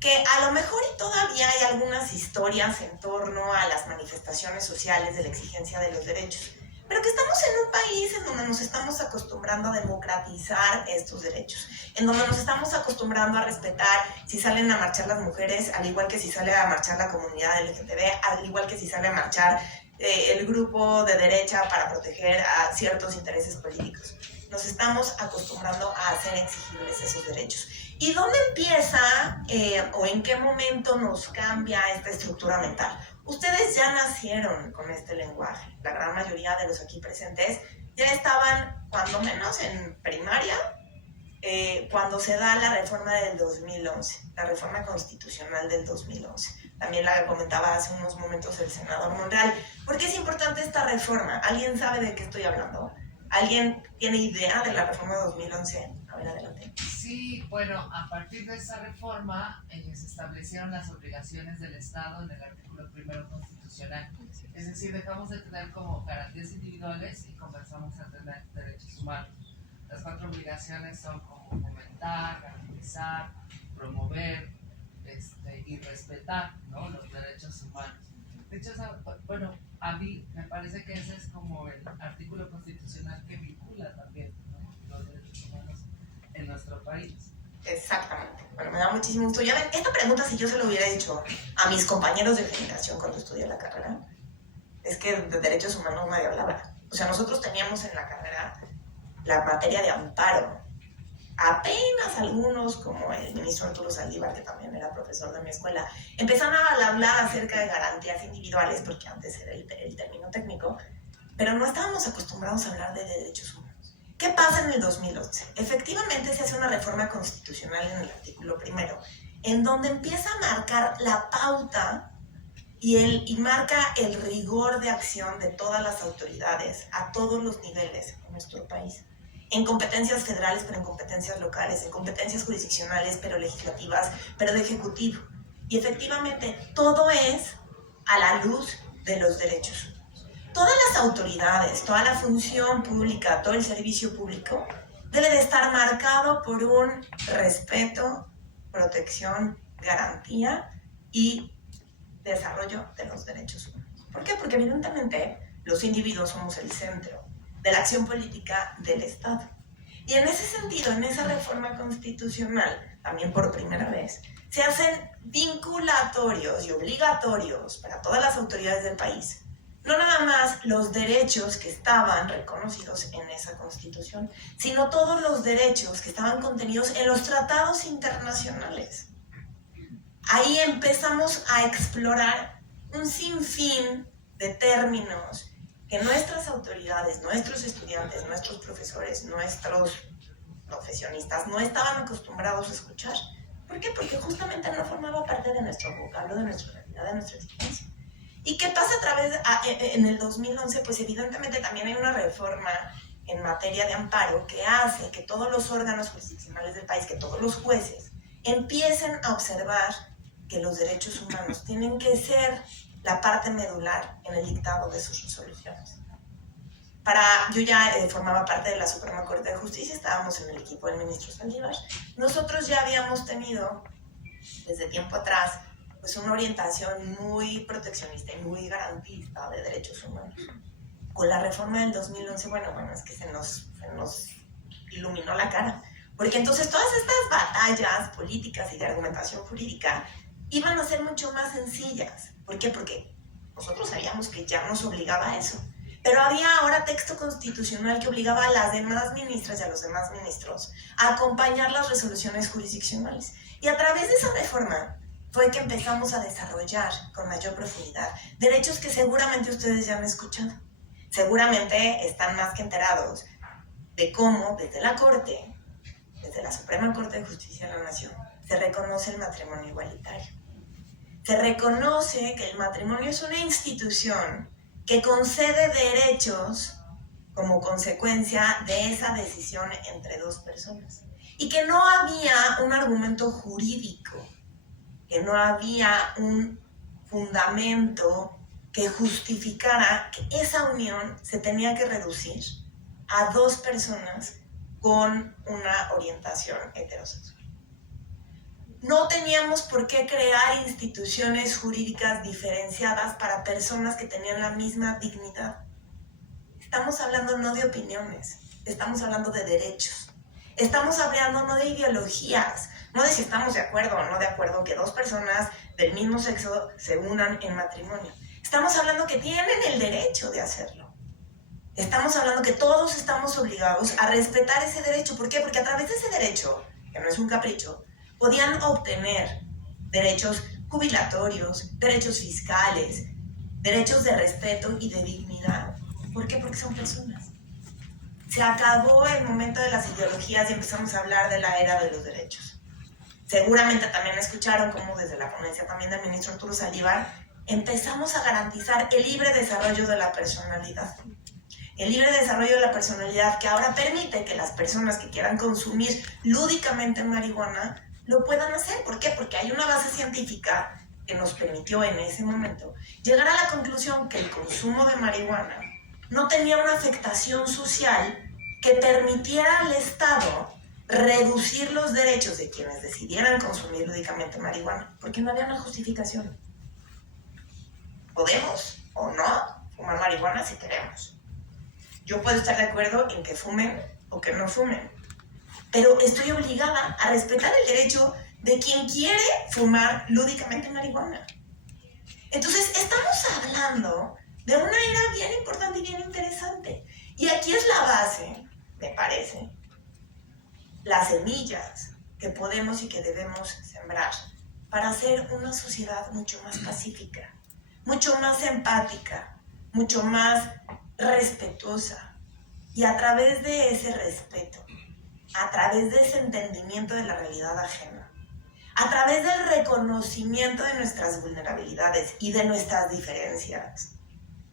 que a lo mejor y todavía hay algunas historias en torno a las manifestaciones sociales de la exigencia de los derechos, pero que estamos en un país en donde nos estamos acostumbrando a democratizar estos derechos, en donde nos estamos acostumbrando a respetar si salen a marchar las mujeres, al igual que si sale a marchar la comunidad LGTB, al igual que si sale a marchar el grupo de derecha para proteger a ciertos intereses políticos. Nos estamos acostumbrando a hacer exigibles esos derechos. ¿Y dónde empieza o en qué momento nos cambia esta estructura mental? Ustedes ya nacieron con este lenguaje. La gran mayoría de los aquí presentes ya estaban, cuando menos en primaria, cuando se da la reforma del 2011, la reforma constitucional del 2011. También la comentaba hace unos momentos el senador Monreal. ¿Por qué es importante esta reforma? ¿Alguien sabe de qué estoy hablando? ¿Alguien tiene idea de la reforma de 2011? A ver, adelante. Sí, bueno, a partir de esa reforma se establecieron las obligaciones del Estado en el artículo 1 constitucional. Es decir, dejamos de tener como garantías individuales y comenzamos a tener derechos humanos. Las 4 obligaciones son como fomentar, garantizar, promover y respetar, ¿no?, los derechos humanos. De hecho, bueno, a mí me parece que ese es como el artículo constitucional que vincula también, ¿no?, los derechos humanos en nuestro país. Exactamente. Bueno, me da muchísimo gusto. Ya ven, esta pregunta si yo se lo hubiera hecho a mis compañeros de generación cuando estudié la carrera, es que de derechos humanos nadie hablaba. O sea, nosotros teníamos en la carrera la materia de amparo. Apenas algunos, como el ministro Arturo Saldívar, que también era profesor de mi escuela, empezaron a hablar acerca de garantías individuales, porque antes era el término técnico, pero no estábamos acostumbrados a hablar de derechos humanos. ¿Qué pasa en el 2011? Efectivamente se hace una reforma constitucional en el artículo 1, en donde empieza a marcar la pauta y marca el rigor de acción de todas las autoridades a todos los niveles en nuestro país. En competencias federales, pero en competencias locales, en competencias jurisdiccionales, pero legislativas, pero de ejecutivo. Y efectivamente, todo es a la luz de los derechos humanos. Todas las autoridades, toda la función pública, todo el servicio público, debe de estar marcado por un respeto, protección, garantía y desarrollo de los derechos humanos. ¿Por qué? Porque evidentemente los individuos somos el centro de la acción política del Estado. Y en ese sentido, en esa reforma constitucional, también por primera vez, se hacen vinculatorios y obligatorios para todas las autoridades del país. No nada más los derechos que estaban reconocidos en esa Constitución, sino todos los derechos que estaban contenidos en los tratados internacionales. Ahí empezamos a explorar un sinfín de términos que nuestras autoridades, nuestros estudiantes, nuestros profesores, nuestros profesionistas no estaban acostumbrados a escuchar. ¿Por qué? Porque justamente no formaba parte de nuestro vocablo, de nuestra realidad, de nuestra existencia. ¿Y qué pasa en el 2011? Pues evidentemente también hay una reforma en materia de amparo que hace que todos los órganos jurisdiccionales del país, que todos los jueces, empiecen a observar que los derechos humanos tienen que ser la parte medular en el dictado de sus resoluciones. Yo ya formaba parte de la Suprema Corte de Justicia, estábamos en el equipo del ministro Saldívar. Nosotros ya habíamos tenido, desde tiempo atrás, pues una orientación muy proteccionista y muy garantista de derechos humanos. Con la reforma del 2011, bueno, es que se nos iluminó la cara. Porque entonces todas estas batallas políticas y de argumentación jurídica iban a ser mucho más sencillas. ¿Por qué? Porque nosotros sabíamos que ya nos obligaba a eso. Pero había ahora texto constitucional que obligaba a las demás ministras y a los demás ministros a acompañar las resoluciones jurisdiccionales. Y a través de esa reforma fue que empezamos a desarrollar con mayor profundidad derechos que seguramente ustedes ya han escuchado. Seguramente están más que enterados de cómo desde la Corte desde la Suprema Corte de Justicia de la Nación, se reconoce el matrimonio igualitario. Se reconoce que el matrimonio es una institución que concede derechos como consecuencia de esa decisión entre dos personas. Y que no había un argumento jurídico, que no había un fundamento que justificara que esa unión se tenía que reducir a dos personas con una orientación heterosexual. No teníamos por qué crear instituciones jurídicas diferenciadas para personas que tenían la misma dignidad. Estamos hablando no de opiniones, estamos hablando de derechos. Estamos hablando no de ideologías, no de si estamos de acuerdo o no de acuerdo que dos personas del mismo sexo se unan en matrimonio. Estamos hablando que tienen el derecho de hacerlo. Estamos hablando que todos estamos obligados a respetar ese derecho. ¿Por qué? Porque a través de ese derecho, que no es un capricho, podían obtener derechos jubilatorios, derechos fiscales, derechos de respeto y de dignidad. ¿Por qué? Porque son personas. Se acabó el momento de las ideologías y empezamos a hablar de la era de los derechos. Seguramente también escucharon cómo desde la ponencia también del ministro Arturo Saldívar empezamos a garantizar el libre desarrollo de la personalidad. El libre desarrollo de la personalidad que ahora permite que las personas que quieran consumir lúdicamente marihuana lo puedan hacer. ¿Por qué? Porque hay una base científica que nos permitió en ese momento llegar a la conclusión que el consumo de marihuana no tenía una afectación social que permitiera al Estado reducir los derechos de quienes decidieran consumir lúdicamente marihuana, porque no había una justificación. Podemos o no fumar marihuana si queremos. Yo puedo estar de acuerdo en que fumen o que no fumen, pero estoy obligada a respetar el derecho de quien quiere fumar lúdicamente marihuana. Entonces, estamos hablando de una era bien importante y bien interesante. Y aquí es la base, me parece, las semillas que podemos y que debemos sembrar para hacer una sociedad mucho más pacífica, mucho más empática, mucho más respetuosa. Y a través de ese respeto, a través de ese entendimiento de la realidad ajena, a través del reconocimiento de nuestras vulnerabilidades y de nuestras diferencias,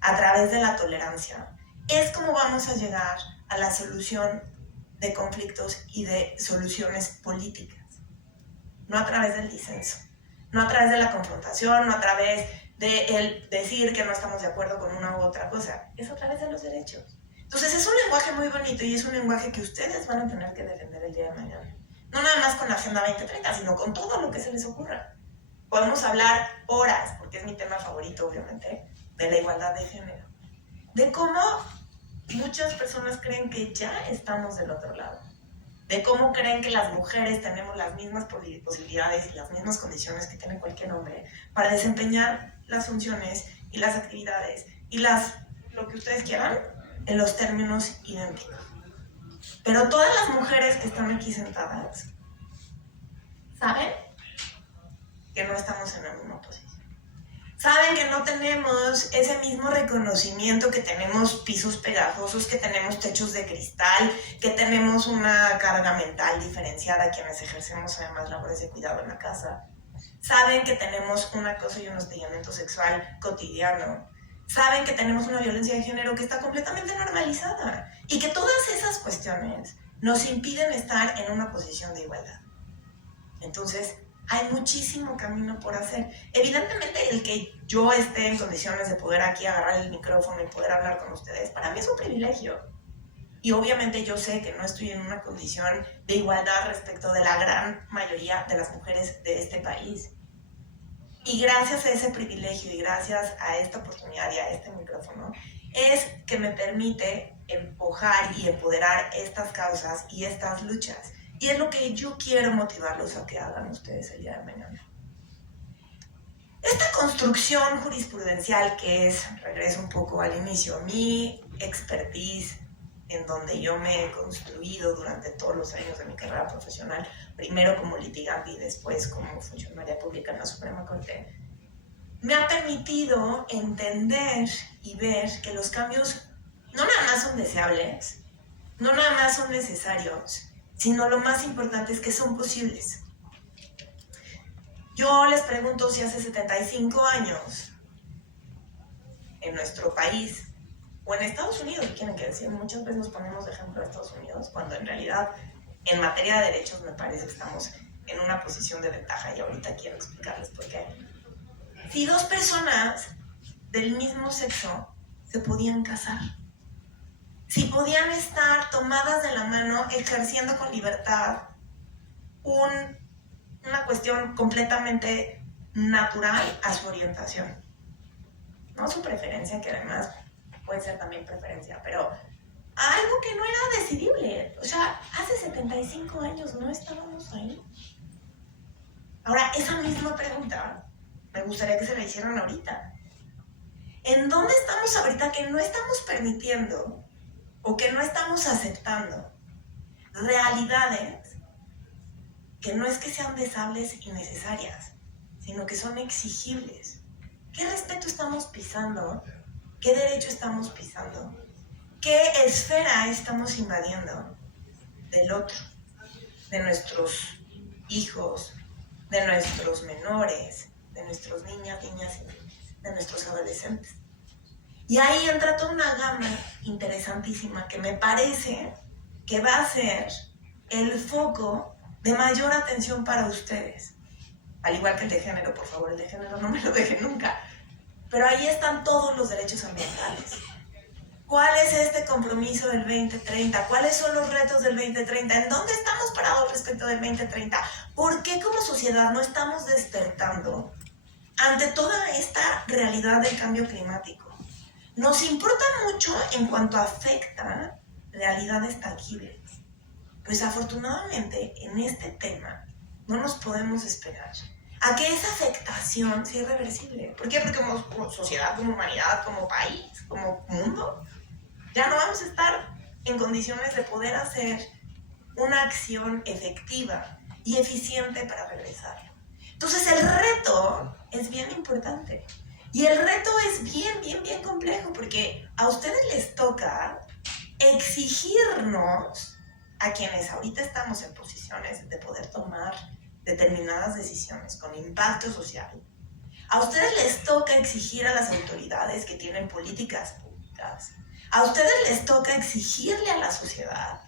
a través de la tolerancia, es como vamos a llegar a la solución de conflictos y de soluciones políticas. No a través del disenso, no a través de la confrontación, no a través de el decir que no estamos de acuerdo con una u otra cosa, es a través de los derechos. Entonces es un lenguaje muy bonito y es un lenguaje que ustedes van a tener que defender el día de mañana. No nada más con la Agenda 2030, sino con todo lo que se les ocurra. Podemos hablar horas, porque es mi tema favorito, obviamente, de la igualdad de género. De cómo muchas personas creen que ya estamos del otro lado. De cómo creen que las mujeres tenemos las mismas posibilidades y las mismas condiciones que tiene cualquier hombre para desempeñar las funciones y las actividades y lo que ustedes quieran en los términos idénticos. Pero todas las mujeres que están aquí sentadas saben que no estamos en la misma posición. Saben que no tenemos ese mismo reconocimiento, que tenemos pisos pegajosos, que tenemos techos de cristal, que tenemos una carga mental diferenciada quienes ejercemos además labores de cuidado en la casa. Saben que tenemos un acoso y un hostigamiento sexual cotidiano. Saben que tenemos una violencia de género que está completamente normalizada y que todas esas cuestiones nos impiden estar en una posición de igualdad. Entonces, hay muchísimo camino por hacer. Evidentemente, el que yo esté en condiciones de poder aquí agarrar el micrófono y poder hablar con ustedes, para mí es un privilegio. Y obviamente yo sé que no estoy en una condición de igualdad respecto de la gran mayoría de las mujeres de este país. Y gracias a ese privilegio y gracias a esta oportunidad y a este micrófono, es que me permite empujar y empoderar estas causas y estas luchas. Y es lo que yo quiero motivarlos a que hagan ustedes el día de mañana. Esta construcción jurisprudencial que es, regreso un poco al inicio, mi expertise, en donde yo me he construido durante todos los años de mi carrera profesional, primero como litigante y después como funcionaria pública en la Suprema Corte, me ha permitido entender y ver que los cambios no nada más son deseables, no nada más son necesarios, sino lo más importante es que son posibles. Yo les pregunto si hace 75 años en nuestro país o en Estados Unidos, ¿qué quieren que decir? Muchas veces nos ponemos de ejemplo a Estados Unidos, cuando en realidad en materia de derechos me parece que estamos en una posición de ventaja, y ahorita quiero explicarles por qué. Si dos personas del mismo sexo se podían casar, si podían estar tomadas de la mano ejerciendo con libertad una cuestión completamente natural a su orientación, no su preferencia, que además puede ser también preferencia, pero algo que no era decidible. O sea, hace 75 años no estábamos ahí. Ahora, esa misma pregunta me gustaría que se la hicieran ahorita. ¿En dónde estamos ahorita que no estamos permitiendo o que no estamos aceptando realidades que no es que sean deseables y necesarias, sino que son exigibles? ¿Qué respeto estamos pisando? ¿Qué derecho estamos pisando? ¿Qué esfera estamos invadiendo del otro? De nuestros hijos, de nuestros menores, de nuestros niñas, de nuestros adolescentes. Y ahí entra toda una gama interesantísima que me parece que va a ser el foco de mayor atención para ustedes. Al igual que el de género, por favor, el de género no me lo dejen nunca. Pero ahí están todos los derechos ambientales. ¿Cuál es este compromiso del 2030? ¿Cuáles son los retos del 2030? ¿En dónde estamos parados respecto del 2030? ¿Por qué como sociedad no estamos despertando ante toda esta realidad del cambio climático? Nos importa mucho en cuanto afecta realidades tangibles. Pues afortunadamente en este tema no nos podemos esperar a que esa afectación sea irreversible. ¿Por qué? Porque como sociedad, como humanidad, como país, como mundo, ya no vamos a estar en condiciones de poder hacer una acción efectiva y eficiente para regresarlo. Entonces el reto es bien importante. Y el reto es bien complejo, porque a ustedes les toca exigirnos, a quienes ahorita estamos en posiciones de poder tomar determinadas decisiones con impacto social, a ustedes les toca exigir a las autoridades que tienen políticas públicas, a ustedes les toca exigirle a la sociedad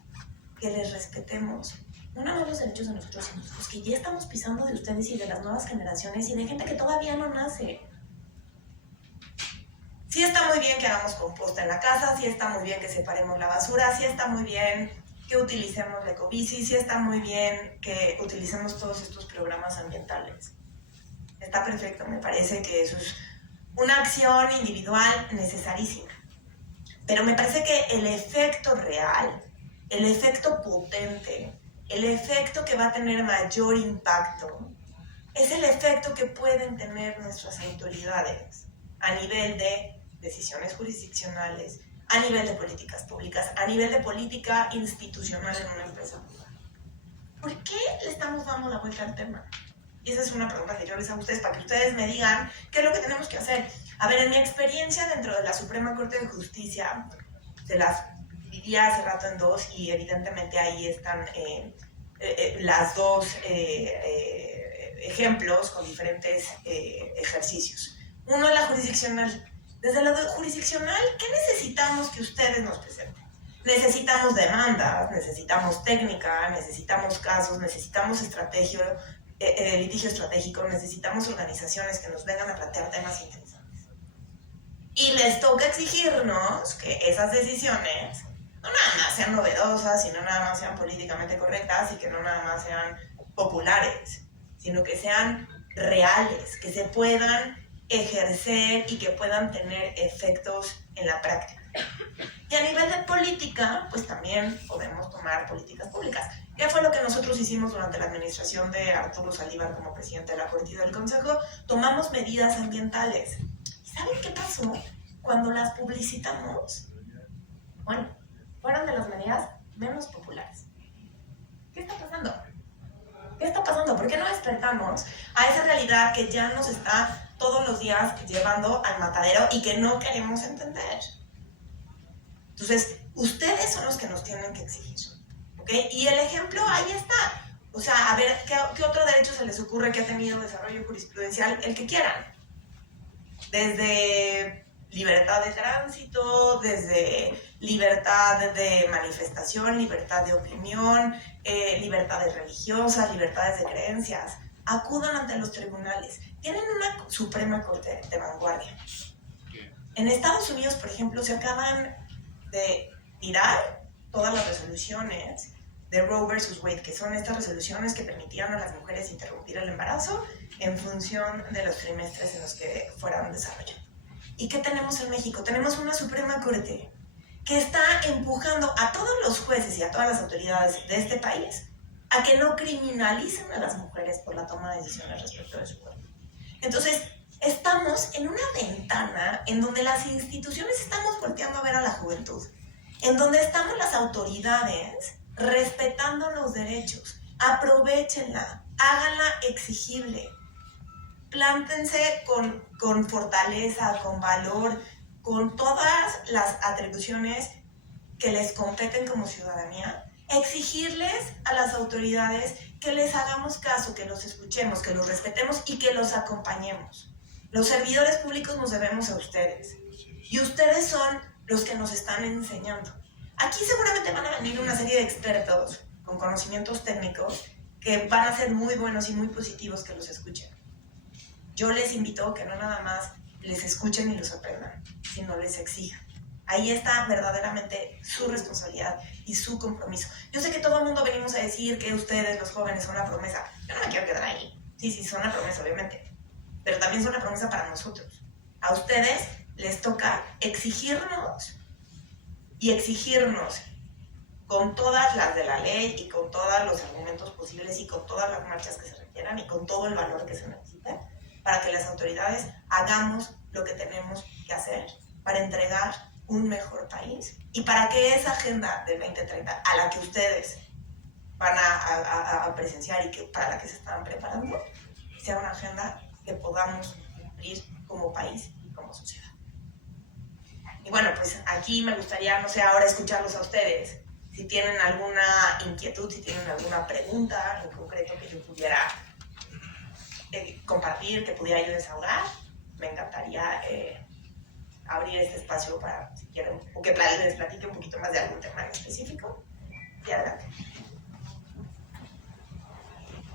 que les respetemos, no nada más los derechos de nosotros, sino los que ya estamos pisando de ustedes y de las nuevas generaciones y de gente que todavía no nace. Sí está muy bien que hagamos composta en la casa, sí está muy bien que separemos la basura, sí está muy bien que utilicemos la ecobici, sí está muy bien que utilicemos todos estos programas ambientales. Está perfecto, me parece que eso es una acción individual necesarísima. Pero me parece que el efecto real, el efecto potente, el efecto que va a tener mayor impacto, es el efecto que pueden tener nuestras autoridades a nivel de decisiones jurisdiccionales, a nivel de políticas públicas, a nivel de política institucional en una empresa. ¿Por qué le estamos dando la vuelta al tema? Y esa es una pregunta que yo les hago a ustedes para que ustedes me digan qué es lo que tenemos que hacer. A ver, en mi experiencia dentro de la Suprema Corte de Justicia, se las dividía hace rato en dos y evidentemente ahí están las dos ejemplos con diferentes ejercicios. Uno es la jurisdiccional. Desde la jurisdiccional, ¿qué necesitamos que ustedes nos presenten? Necesitamos demandas, necesitamos técnica, necesitamos casos, necesitamos estrategia, litigio estratégico, necesitamos organizaciones que nos vengan a plantear temas interesantes. Y les toca exigirnos que esas decisiones no nada más sean novedosas, y no nada más sean políticamente correctas, y que no nada más sean populares, sino que sean reales, que se puedan ejercer y que puedan tener efectos en la práctica. Y a nivel de política, pues también podemos tomar políticas públicas. ¿Qué fue lo que nosotros hicimos durante la administración de Arturo Saldívar como presidente de la Corte y del Consejo? Tomamos medidas ambientales. ¿Y saben qué pasó cuando las publicitamos? Bueno, fueron de las medidas menos populares. ¿Qué está pasando? ¿Qué está pasando? ¿Por qué no despertamos a esa realidad que ya nos está todos los días llevando al matadero y que no queremos entender? Entonces, ustedes son los que nos tienen que exigir. ¿ok? Y el ejemplo ahí está. O sea, a ver, ¿qué otro derecho se les ocurre que ha tenido desarrollo jurisprudencial? El que quieran. Desde libertad de tránsito, desde libertad de manifestación, libertad de opinión, libertades religiosas, libertades de creencias. Acudan ante los tribunales. Tienen una Suprema Corte de vanguardia. En Estados Unidos, por ejemplo, se acaban de tirar todas las resoluciones de Roe versus Wade, que son estas resoluciones que permitían a las mujeres interrumpir el embarazo en función de los trimestres en los que fueran desarrollando. ¿Y qué tenemos en México? Tenemos una Suprema Corte que está empujando a todos los jueces y a todas las autoridades de este país a que no criminalicen a las mujeres por la toma de decisiones respecto de su cuerpo. Entonces, estamos en una ventana en donde las instituciones estamos volteando a ver a la juventud, en donde estamos las autoridades respetando los derechos. Aprovéchenla, háganla exigible, plántense con fortaleza, con valor, con todas las atribuciones que les competen como ciudadanía, exigirles a las autoridades que les hagamos caso, que los escuchemos, que los respetemos y que los acompañemos. Los servidores públicos nos debemos a ustedes y ustedes son los que nos están enseñando. Aquí seguramente van a venir una serie de expertos con conocimientos técnicos que van a ser muy buenos y muy positivos que los escuchen. Yo les invito a que no nada más les escuchen y los aprendan, sino les exijan. Ahí está verdaderamente su responsabilidad y su compromiso. Yo sé que todo el mundo venimos a decir que ustedes, los jóvenes, son una promesa. Yo no me quiero quedar ahí. Sí, son una promesa, obviamente. Pero también son una promesa para nosotros. A ustedes les toca exigirnos y exigirnos con todas las de la ley y con todos los argumentos posibles y con todas las marchas que se requieran y con todo el valor que se necesita para que las autoridades hagamos lo que tenemos que hacer para entregar un mejor país y para que esa agenda del 2030 a la que ustedes van a presenciar y que para la que se están preparando sea una agenda que podamos cumplir como país y como sociedad. Y bueno, pues aquí me gustaría, no sé, ahora escucharlos a ustedes. Si tienen alguna inquietud, si tienen alguna pregunta en concreto que yo pudiera compartir, que pudiera yo desahogar, me encantaría abrir este espacio para, si quieren, o que les platique un poquito más de algún tema en específico. Y adelante.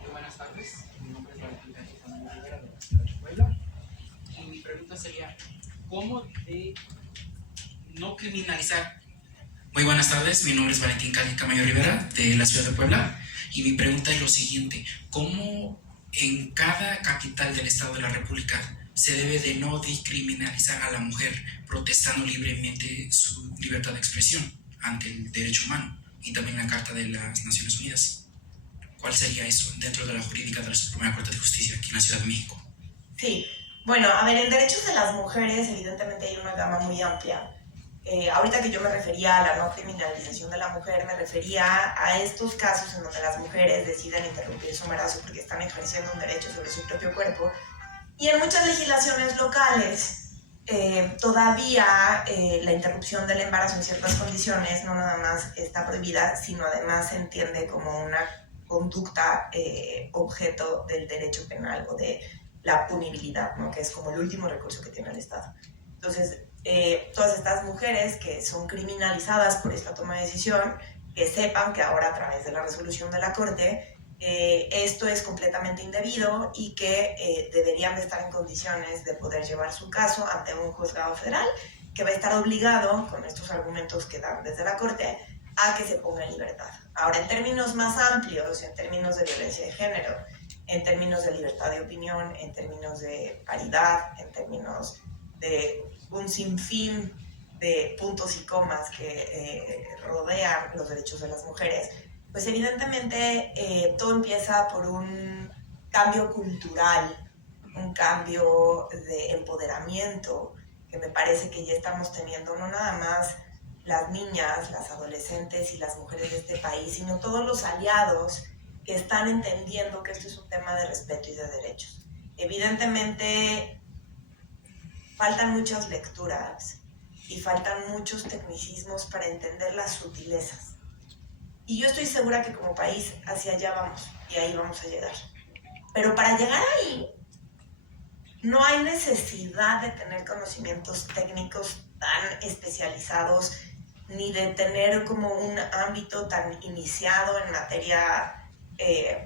Muy buenas tardes, mi nombre es Valentín Camayo Rivera de la ciudad de Puebla. Y mi pregunta sería, ¿cómo de no criminalizar? Muy buenas tardes, mi nombre es Valentín Camayo Rivera de la ciudad de Puebla. Y mi pregunta es lo siguiente, ¿cómo en cada capital del Estado de la República se debe de no discriminalizar a la mujer protestando libremente su libertad de expresión ante el derecho humano y también la Carta de las Naciones Unidas? ¿Cuál sería eso dentro de la jurídica de la Suprema Corte de Justicia aquí en la Ciudad de México? Sí, bueno, a ver, en derechos de las mujeres evidentemente hay una gama muy amplia. Ahorita que yo me refería a la no criminalización de la mujer, me refería a estos casos en donde las mujeres deciden interrumpir su embarazo porque están ejerciendo un derecho sobre su propio cuerpo. Y en muchas legislaciones locales todavía la interrupción del embarazo en ciertas condiciones no nada más está prohibida, sino además se entiende como una conducta objeto del derecho penal o de la punibilidad, ¿no? Que es como el último recurso que tiene el Estado. Entonces, todas estas mujeres que son criminalizadas por esta toma de decisión, que sepan que ahora a través de la resolución de la Corte esto es completamente indebido y que deberían de estar en condiciones de poder llevar su caso ante un juzgado federal que va a estar obligado, con estos argumentos que dan desde la Corte, a que se ponga en libertad. Ahora, en términos más amplios, en términos de violencia de género, en términos de libertad de opinión, en términos de paridad, en términos de un sinfín de puntos y comas que rodean los derechos de las mujeres, pues evidentemente todo empieza por un cambio cultural, un cambio de empoderamiento que me parece que ya estamos teniendo, no nada más las niñas, las adolescentes y las mujeres de este país, sino todos los aliados que están entendiendo que esto es un tema de respeto y de derechos. Evidentemente faltan muchas lecturas y faltan muchos tecnicismos para entender las sutilezas. Y yo estoy segura que como país hacia allá vamos y ahí vamos a llegar. Pero para llegar ahí, no hay necesidad de tener conocimientos técnicos tan especializados ni de tener como un ámbito tan iniciado en materia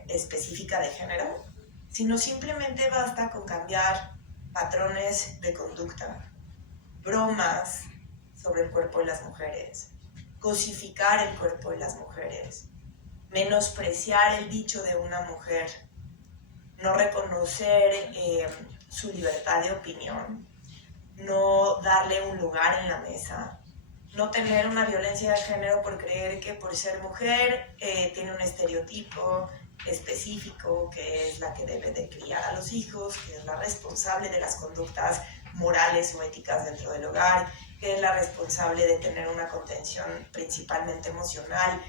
específica de género, sino simplemente basta con cambiar patrones de conducta, bromas sobre el cuerpo de las mujeres, cosificar el cuerpo de las mujeres, menospreciar el dicho de una mujer, no reconocer su libertad de opinión, no darle un lugar en la mesa, no tener una violencia de género por creer que por ser mujer tiene un estereotipo específico, que es la que debe de criar a los hijos, que es la responsable de las conductas morales o éticas dentro del hogar, que es la responsable de tener una contención principalmente emocional,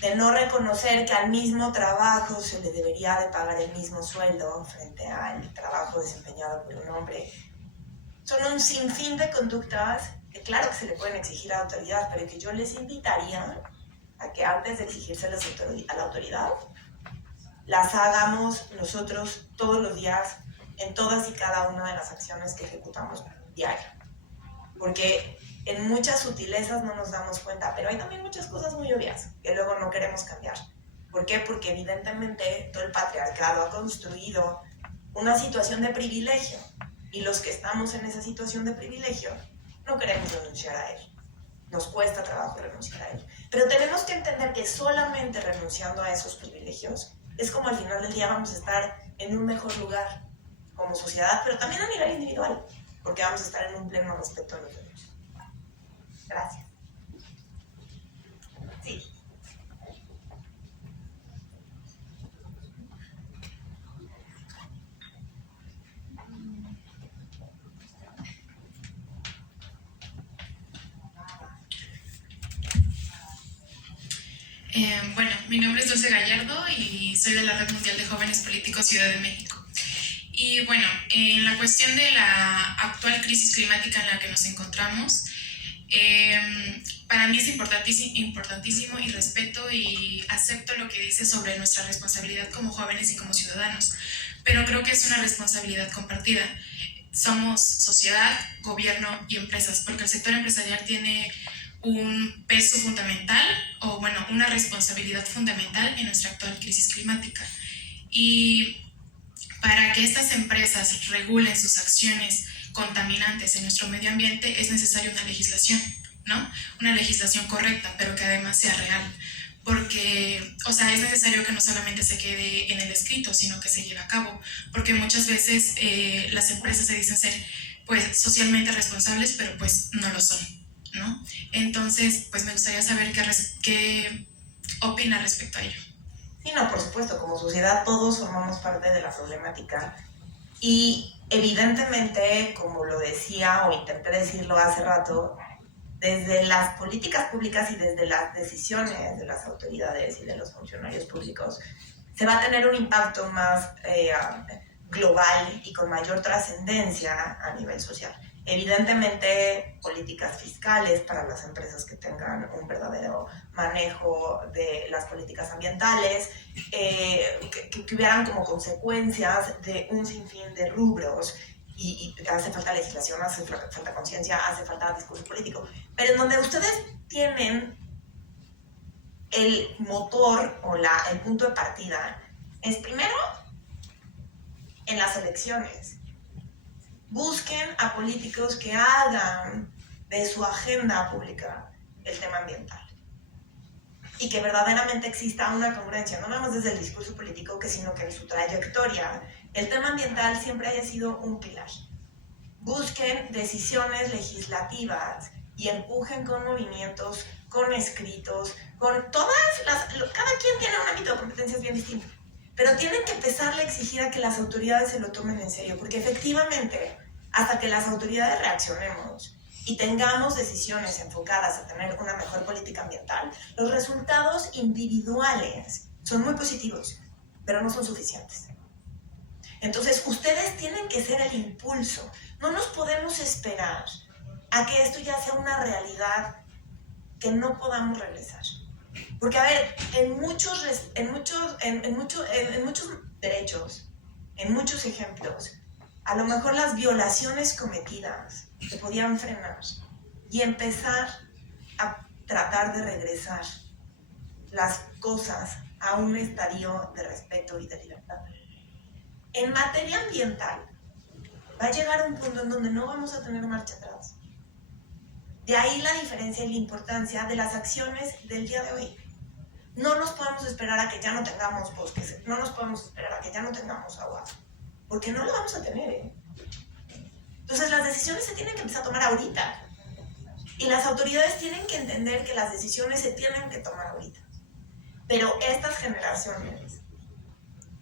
de no reconocer que al mismo trabajo se le debería de pagar el mismo sueldo frente al trabajo desempeñado por un hombre. Son un sinfín de conductas que claro que se le pueden exigir a la autoridad, pero que yo les invitaría a que antes de exigírselas a la autoridad, las hagamos nosotros todos los días en todas y cada una de las acciones que ejecutamos diario. Porque en muchas sutilezas no nos damos cuenta, pero hay también muchas cosas muy obvias que luego no queremos cambiar. ¿Por qué? Porque evidentemente todo el patriarcado ha construido una situación de privilegio y los que estamos en esa situación de privilegio no queremos renunciar a él. Nos cuesta trabajo renunciar a él. Pero tenemos que entender que solamente renunciando a esos privilegios es como al final del día vamos a estar en un mejor lugar como sociedad, pero también a nivel individual, porque vamos a estar en un pleno respeto de los derechos. Gracias. Sí. Bueno, mi nombre es Dulce Gallardo y soy de la Red Mundial de Jóvenes Políticos Ciudad de México. Y bueno, en la cuestión de la actual crisis climática en la que nos encontramos, para mí es importantísimo y respeto y acepto lo que dice sobre nuestra responsabilidad como jóvenes y como ciudadanos, pero creo que es una responsabilidad compartida. Somos sociedad, gobierno y empresas, porque el sector empresarial tiene un peso fundamental o bueno, una responsabilidad fundamental en nuestra actual crisis climática. Y para que estas empresas regulen sus acciones contaminantes en nuestro medio ambiente es necesaria una legislación, ¿no? Una legislación correcta, pero que además sea real. Porque, o sea, es necesario que no solamente se quede en el escrito, sino que se lleve a cabo. Porque muchas veces las empresas se dicen ser, pues, socialmente responsables, pero pues no lo son, ¿no? Entonces, pues me gustaría saber qué opina respecto a ello. Sí, no, por supuesto, como sociedad todos formamos parte de la problemática y evidentemente, como lo decía o intenté decirlo hace rato, desde las políticas públicas y desde las decisiones de las autoridades y de los funcionarios públicos se va a tener un impacto más global y con mayor trascendencia a nivel social. Evidentemente, políticas fiscales para las empresas que tengan un verdadero manejo de las políticas ambientales, que hubieran como consecuencias de un sinfín de rubros, y hace falta legislación, hace falta conciencia, hace falta discurso político, pero en donde ustedes tienen el motor o el punto de partida, es primero en las elecciones. Busquen a políticos que hagan de su agenda pública el tema ambiental y que verdaderamente exista una congruencia, no nada más desde el discurso político, sino que en su trayectoria el tema ambiental siempre haya sido un pilar. Busquen decisiones legislativas y empujen con movimientos, con escritos, con cada quien tiene un ámbito de competencias bien distinto, pero tienen que empezarle a exigir a que las autoridades se lo tomen en serio, porque efectivamente, hasta que las autoridades reaccionemos y tengamos decisiones enfocadas a tener una mejor política ambiental, los resultados individuales son muy positivos, pero no son suficientes. Entonces, ustedes tienen que ser el impulso. No nos podemos esperar a que esto ya sea una realidad que no podamos regresar. Porque, a ver, en muchos derechos, en muchos ejemplos, a lo mejor las violaciones cometidas se podían frenar y empezar a tratar de regresar las cosas a un estadio de respeto y de libertad. En materia ambiental, va a llegar un punto en donde no vamos a tener marcha atrás. De ahí la diferencia y la importancia de las acciones del día de hoy. No nos podemos esperar a que ya no tengamos bosques, no nos podemos esperar a que ya no tengamos agua, porque no lo vamos a tener, ¿eh? Entonces las decisiones se tienen que empezar a tomar ahorita. Y las autoridades tienen que entender que las decisiones se tienen que tomar ahorita. Pero estas generaciones,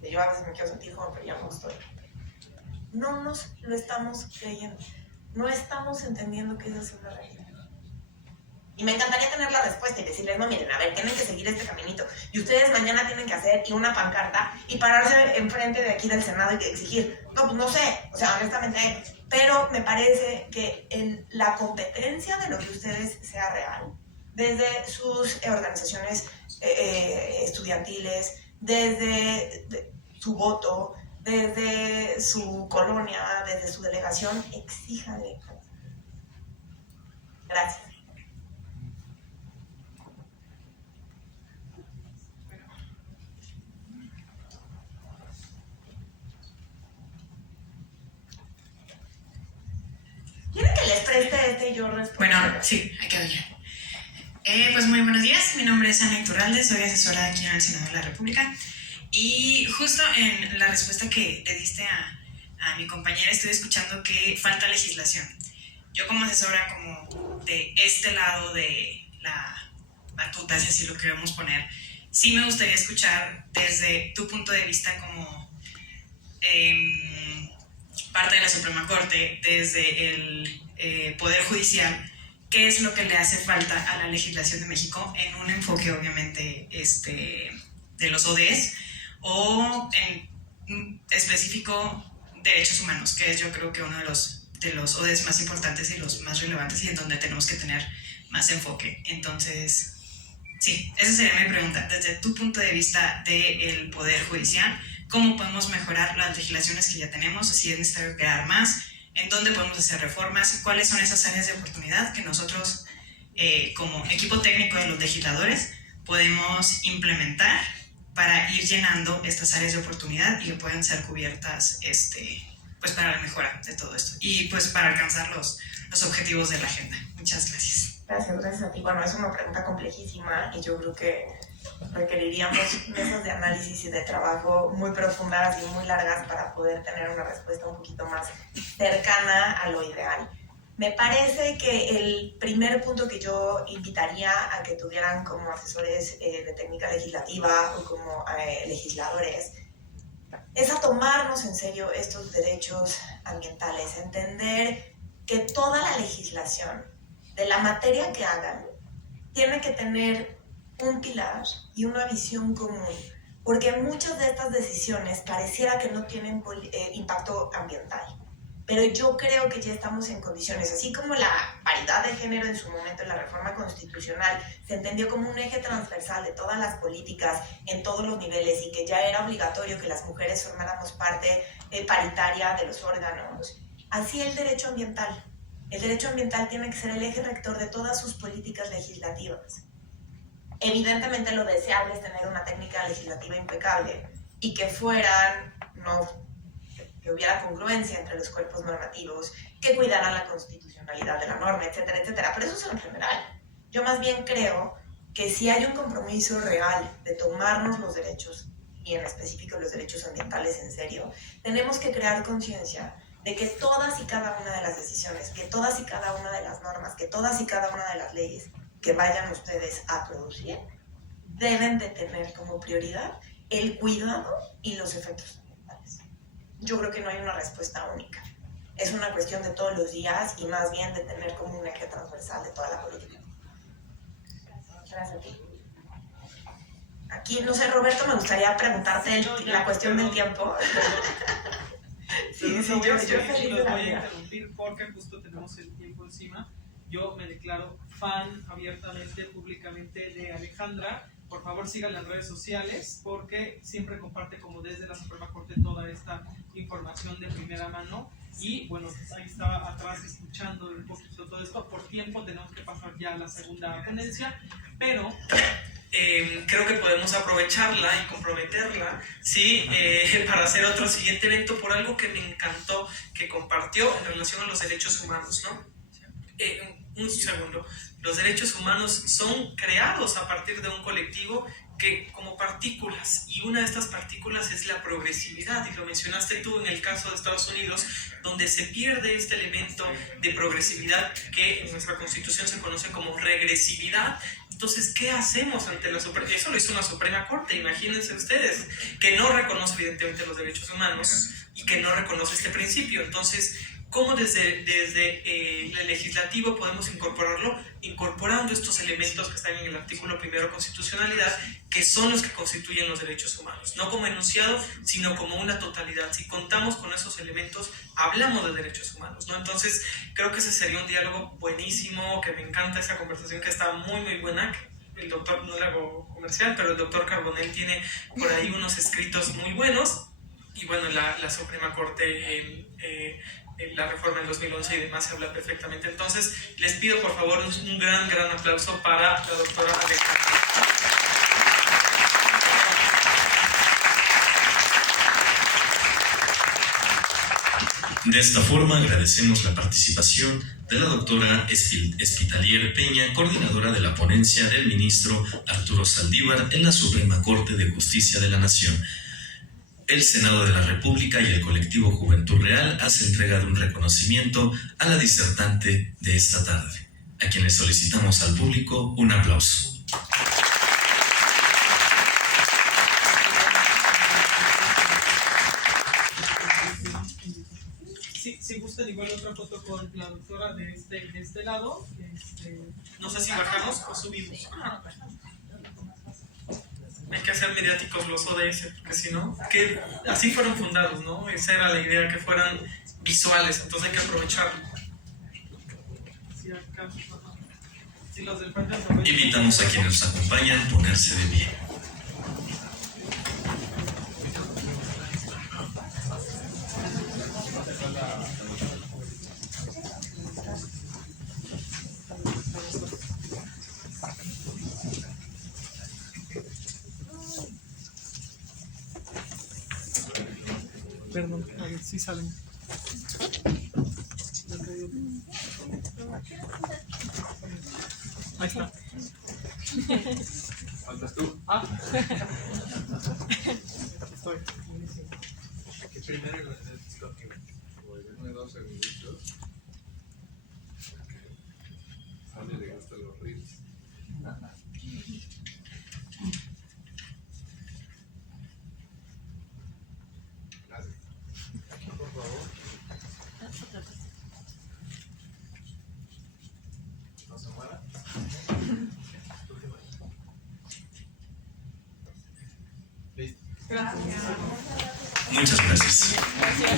yo a veces me quiero sentir joven, pero ya no estoy, no nos lo estamos creyendo. No estamos entendiendo que esa es una realidad. Y me encantaría tener la respuesta y decirles, no, miren, a ver, tienen que seguir este caminito. Y ustedes mañana tienen que hacer una pancarta y pararse enfrente de aquí del Senado y exigir. No, pues no sé, o sea, honestamente, pero me parece que en la competencia de lo que ustedes sea real, desde sus organizaciones estudiantiles, desde su voto, desde su colonia, desde su delegación, exíjanle. Gracias. ¿Quieren que les preste este y yo respondo? Bueno, sí, hay que oír. Pues muy buenos días, mi nombre es Ana Iturralde, soy asesora aquí en el Senado de la República y justo en la respuesta que le diste a mi compañera estoy escuchando que falta legislación. Yo como asesora, como de este lado de la batuta, si así lo queremos poner, sí me gustaría escuchar desde tu punto de vista como parte de la Suprema Corte, desde el Poder Judicial, qué es lo que le hace falta a la legislación de México en un enfoque obviamente de los ODS o en específico derechos humanos, que es yo creo que uno de los ODS más importantes y los más relevantes y en donde tenemos que tener más enfoque. Entonces, sí, esa sería mi pregunta. Desde tu punto de vista del Poder Judicial, ¿cómo podemos mejorar las legislaciones que ya tenemos? Si es necesario crear más, ¿en dónde podemos hacer reformas? ¿Cuáles son esas áreas de oportunidad que nosotros, como equipo técnico de los legisladores, podemos implementar para ir llenando estas áreas de oportunidad y que puedan ser cubiertas pues para la mejora de todo esto y pues para alcanzar los objetivos de la agenda? Muchas gracias. Gracias a ti. Bueno, es una pregunta complejísima y yo creo que requeriríamos mesas de análisis y de trabajo muy profundas y muy largas para poder tener una respuesta un poquito más cercana a lo ideal. Me parece que el primer punto que yo invitaría a que tuvieran como asesores de técnica legislativa o como legisladores es a tomarnos en serio estos derechos ambientales, entender que toda la legislación de la materia que hagan tiene que tener un pilar y una visión común, porque muchas de estas decisiones pareciera que no tienen impacto ambiental, pero yo creo que ya estamos en condiciones, así como la paridad de género en su momento en la reforma constitucional se entendió como un eje transversal de todas las políticas en todos los niveles y que ya era obligatorio que las mujeres formáramos parte paritaria de los órganos, así el derecho ambiental. El derecho ambiental tiene que ser el eje rector de todas sus políticas legislativas. Evidentemente lo deseable es tener una técnica legislativa impecable y que que hubiera congruencia entre los cuerpos normativos, que cuidaran la constitucionalidad de la norma, etcétera, etcétera. Pero eso es en general. Yo más bien creo que si hay un compromiso real de tomarnos los derechos, y en específico los derechos ambientales en serio, tenemos que crear conciencia de que todas y cada una de las decisiones, que todas y cada una de las normas, que todas y cada una de las leyes que vayan ustedes a producir, deben de tener como prioridad el cuidado y los efectos ambientales. Yo creo que no hay una respuesta única. Es una cuestión de todos los días y más bien de tener como un eje transversal de toda la política. Gracias a ti. Aquí, no sé, Roberto, me gustaría preguntarte la cuestión del tiempo. Sí, yo los voy a interrumpir porque justo tenemos el tiempo encima. Yo me declaro fan abiertamente, públicamente de Alejandra por favor síganla en redes sociales porque siempre comparte como desde la Suprema Corte toda esta información de primera mano. Y bueno, pues ahí estaba atrás escuchando un poquito todo esto. Por tiempo tenemos que pasar ya a la segunda ponencia, pero creo que podemos aprovecharla y comprometerla, ¿sí? Para hacer otro siguiente evento por algo que me encantó que compartió en relación a los derechos humanos, ¿no? Un segundo. Los derechos humanos son creados a partir de un colectivo que como partículas, y una de estas partículas es la progresividad, y lo mencionaste tú en el caso de Estados Unidos, donde se pierde este elemento de progresividad que en nuestra Constitución se conoce como regresividad. Entonces, ¿qué hacemos ante la Suprema? Eso lo hizo una Suprema Corte, imagínense ustedes, que no reconoce evidentemente los derechos humanos y que no reconoce este principio. Entonces, ¿cómo desde el legislativo podemos incorporarlo? Incorporando estos elementos que están en el artículo 1 constitucionalidad, que son los que constituyen los derechos humanos, no como enunciado, sino como una totalidad. Si contamos con esos elementos, hablamos de derechos humanos, ¿no? Entonces, creo que ese sería un diálogo buenísimo, que me encanta esa conversación, que está muy, muy buena. El doctor, no le hago comercial, pero el doctor Carbonell tiene por ahí unos escritos muy buenos, y bueno, la Suprema Corte... la reforma en 2011 y demás se habla perfectamente. Entonces, les pido por favor un gran aplauso para la doctora Alejandra. De esta forma, agradecemos la participación de la doctora Espitalier Peña, coordinadora de la ponencia del ministro Arturo Saldívar en la Suprema Corte de Justicia de la Nación. El Senado de la República y el colectivo Juventud Real hace entrega de un reconocimiento a la disertante de esta tarde, a quienes solicitamos al público un aplauso. Si gustan igual otra foto con la doctora de este lado, no sé si bajamos o subimos. Hay que hacer mediáticos los ODS, porque si no, que así fueron fundados, ¿no? Esa era la idea, que fueran visuales, entonces hay que aprovecharlo. Invitamos a quienes nos acompañan a ponerse de pie. Perdón, a ver si salen. Ahí está. ¿Faltas tú? Ah. Estoy. Que primero denme 2 segunditos. A mí le gustan los reels. Gracias. Por favor. No se muera. Listo. Muchas gracias.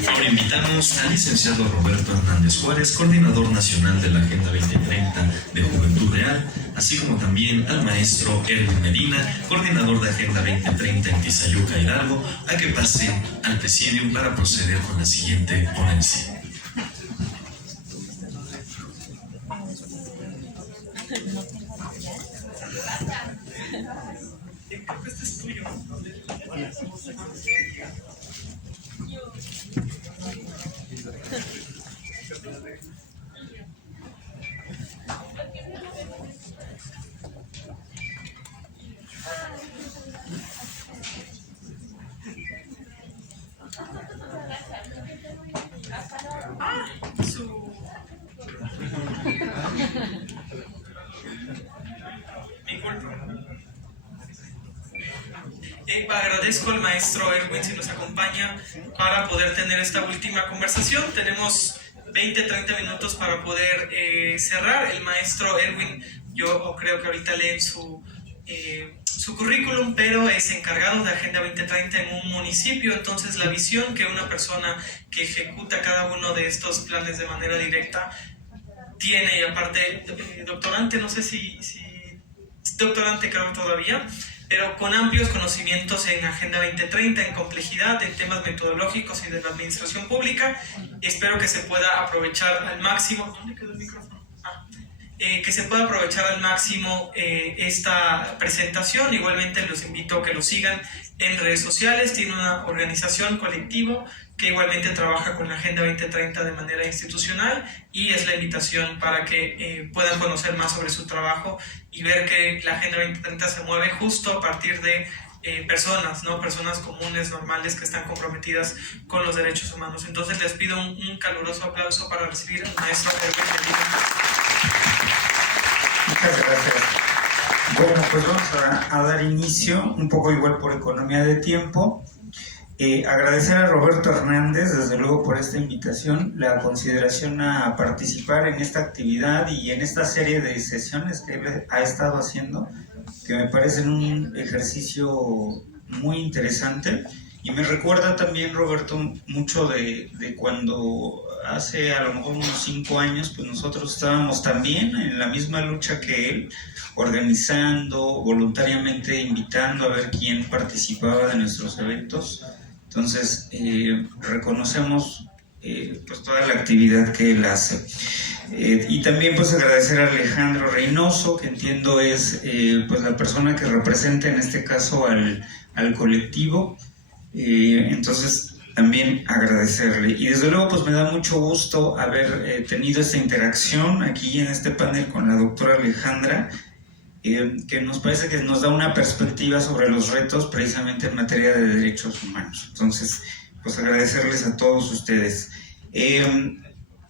Ahora invitamos al licenciado Roberto Hernández Juárez, coordinador nacional de la Agenda 2030 de Juventud Real, así como también al maestro Erwin Medina, coordinador de Agenda 2030 en Tizayuca, Hidalgo, a que pasen al presidium para proceder con la siguiente ponencia. Este es tuyo. Agradezco al maestro Erwin si nos acompaña para poder tener esta última conversación. Tenemos 20-30 minutos para poder cerrar. El maestro Erwin, yo creo que ahorita leen su currículum, pero es encargado de Agenda 2030 en un municipio. Entonces la visión que una persona que ejecuta cada uno de estos planes de manera directa tiene, y aparte doctorante, no sé si doctorante creo todavía, pero con amplios conocimientos en Agenda 2030, en complejidad, en temas metodológicos y de la administración pública. Espero que se pueda aprovechar al máximo. ¿Dónde quedó el micrófono? Que se pueda aprovechar al máximo esta presentación. Igualmente los invito a que lo sigan en redes sociales. Tiene una organización colectivo que igualmente trabaja con la Agenda 2030 de manera institucional, y es la invitación para que puedan conocer más sobre su trabajo y ver que la Agenda 2030 se mueve justo a partir de personas, ¿no? Personas comunes, normales, que están comprometidas con los derechos humanos. Entonces les pido un caluroso aplauso para recibir al maestro Erwin Medina. Muchas gracias. Bueno, pues vamos a dar inicio, un poco igual por economía de tiempo. Agradecer a Roberto Hernández, desde luego, por esta invitación, la consideración a participar en esta actividad y en esta serie de sesiones que él ha estado haciendo, que me parecen un ejercicio muy interesante. Y me recuerda también, Roberto, mucho de cuando hace a lo mejor unos 5 años, pues nosotros estábamos también en la misma lucha que él, organizando, voluntariamente invitando a ver quién participaba de nuestros eventos. Entonces, reconocemos pues toda la actividad que él hace. Y también pues agradecer a Alejandro Reynoso, que entiendo es pues la persona que representa en este caso al colectivo. Entonces, también agradecerle. Y desde luego pues me da mucho gusto haber tenido esta interacción aquí en este panel con la doctora Alejandra, que nos parece que nos da una perspectiva sobre los retos precisamente en materia de derechos humanos. Entonces, pues agradecerles a todos ustedes.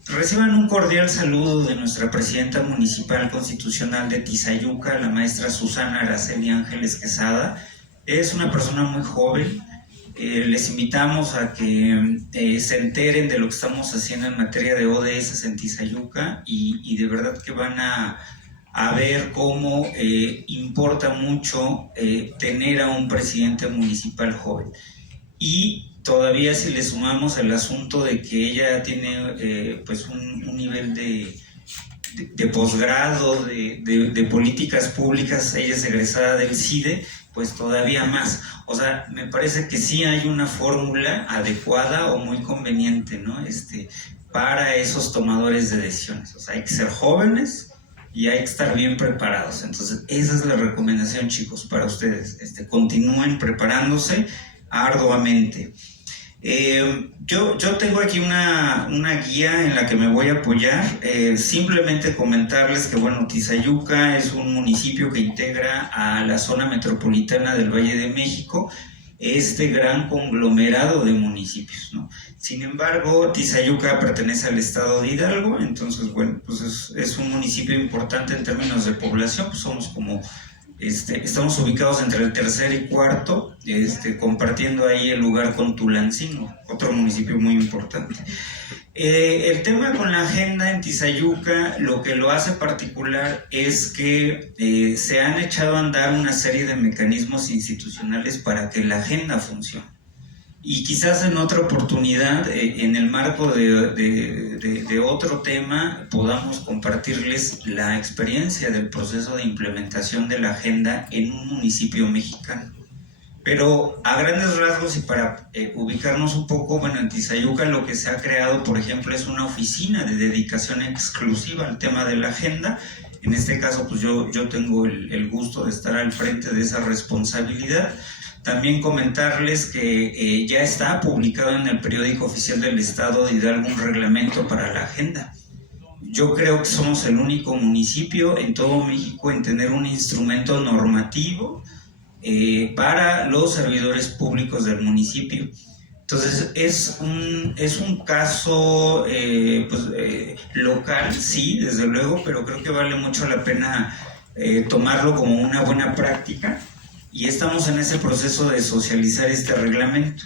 Reciban un cordial saludo de nuestra presidenta municipal constitucional de Tizayuca, la maestra Susana Araceli Ángeles Quesada. Es una persona muy joven. Les invitamos a que se enteren de lo que estamos haciendo en materia de ODS en Tizayuca, y de verdad que van a ver cómo importa mucho tener a un presidente municipal joven. Y todavía si le sumamos el asunto de que ella tiene pues un nivel de posgrado de políticas públicas, ella es egresada del CIDE, pues todavía más. O sea, me parece que sí hay una fórmula adecuada o muy conveniente, ¿no? Para esos tomadores de decisiones. O sea, hay que ser jóvenes y hay que estar bien preparados. Entonces, esa es la recomendación, chicos, para ustedes. Continúen preparándose arduamente. Yo tengo aquí una guía en la que me voy a apoyar. Simplemente comentarles que, bueno, Tizayuca es un municipio que integra a la zona metropolitana del Valle de México, este gran conglomerado de municipios, ¿no? Sin embargo, Tizayuca pertenece al estado de Hidalgo, entonces, bueno, pues es un municipio importante en términos de población. Pues somos como, estamos ubicados entre el tercer y cuarto, compartiendo ahí el lugar con Tulancingo, otro municipio muy importante. El tema con la agenda en Tizayuca, lo que lo hace particular es que se han echado a andar una serie de mecanismos institucionales para que la agenda funcione. Y quizás en otra oportunidad, en el marco de otro tema, podamos compartirles la experiencia del proceso de implementación de la agenda en un municipio mexicano. Pero a grandes rasgos y para ubicarnos un poco, bueno, en Tizayuca lo que se ha creado, por ejemplo, es una oficina de dedicación exclusiva al tema de la agenda. En este caso, pues yo tengo el gusto de estar al frente de esa responsabilidad. También comentarles que ya está publicado en el periódico oficial del Estado de Hidalgo un reglamento para la agenda. Yo creo que somos el único municipio en todo México en tener un instrumento normativo para los servidores públicos del municipio. Entonces es un caso local, sí, desde luego, pero creo que vale mucho la pena tomarlo como una buena práctica, y estamos en ese proceso de socializar este reglamento.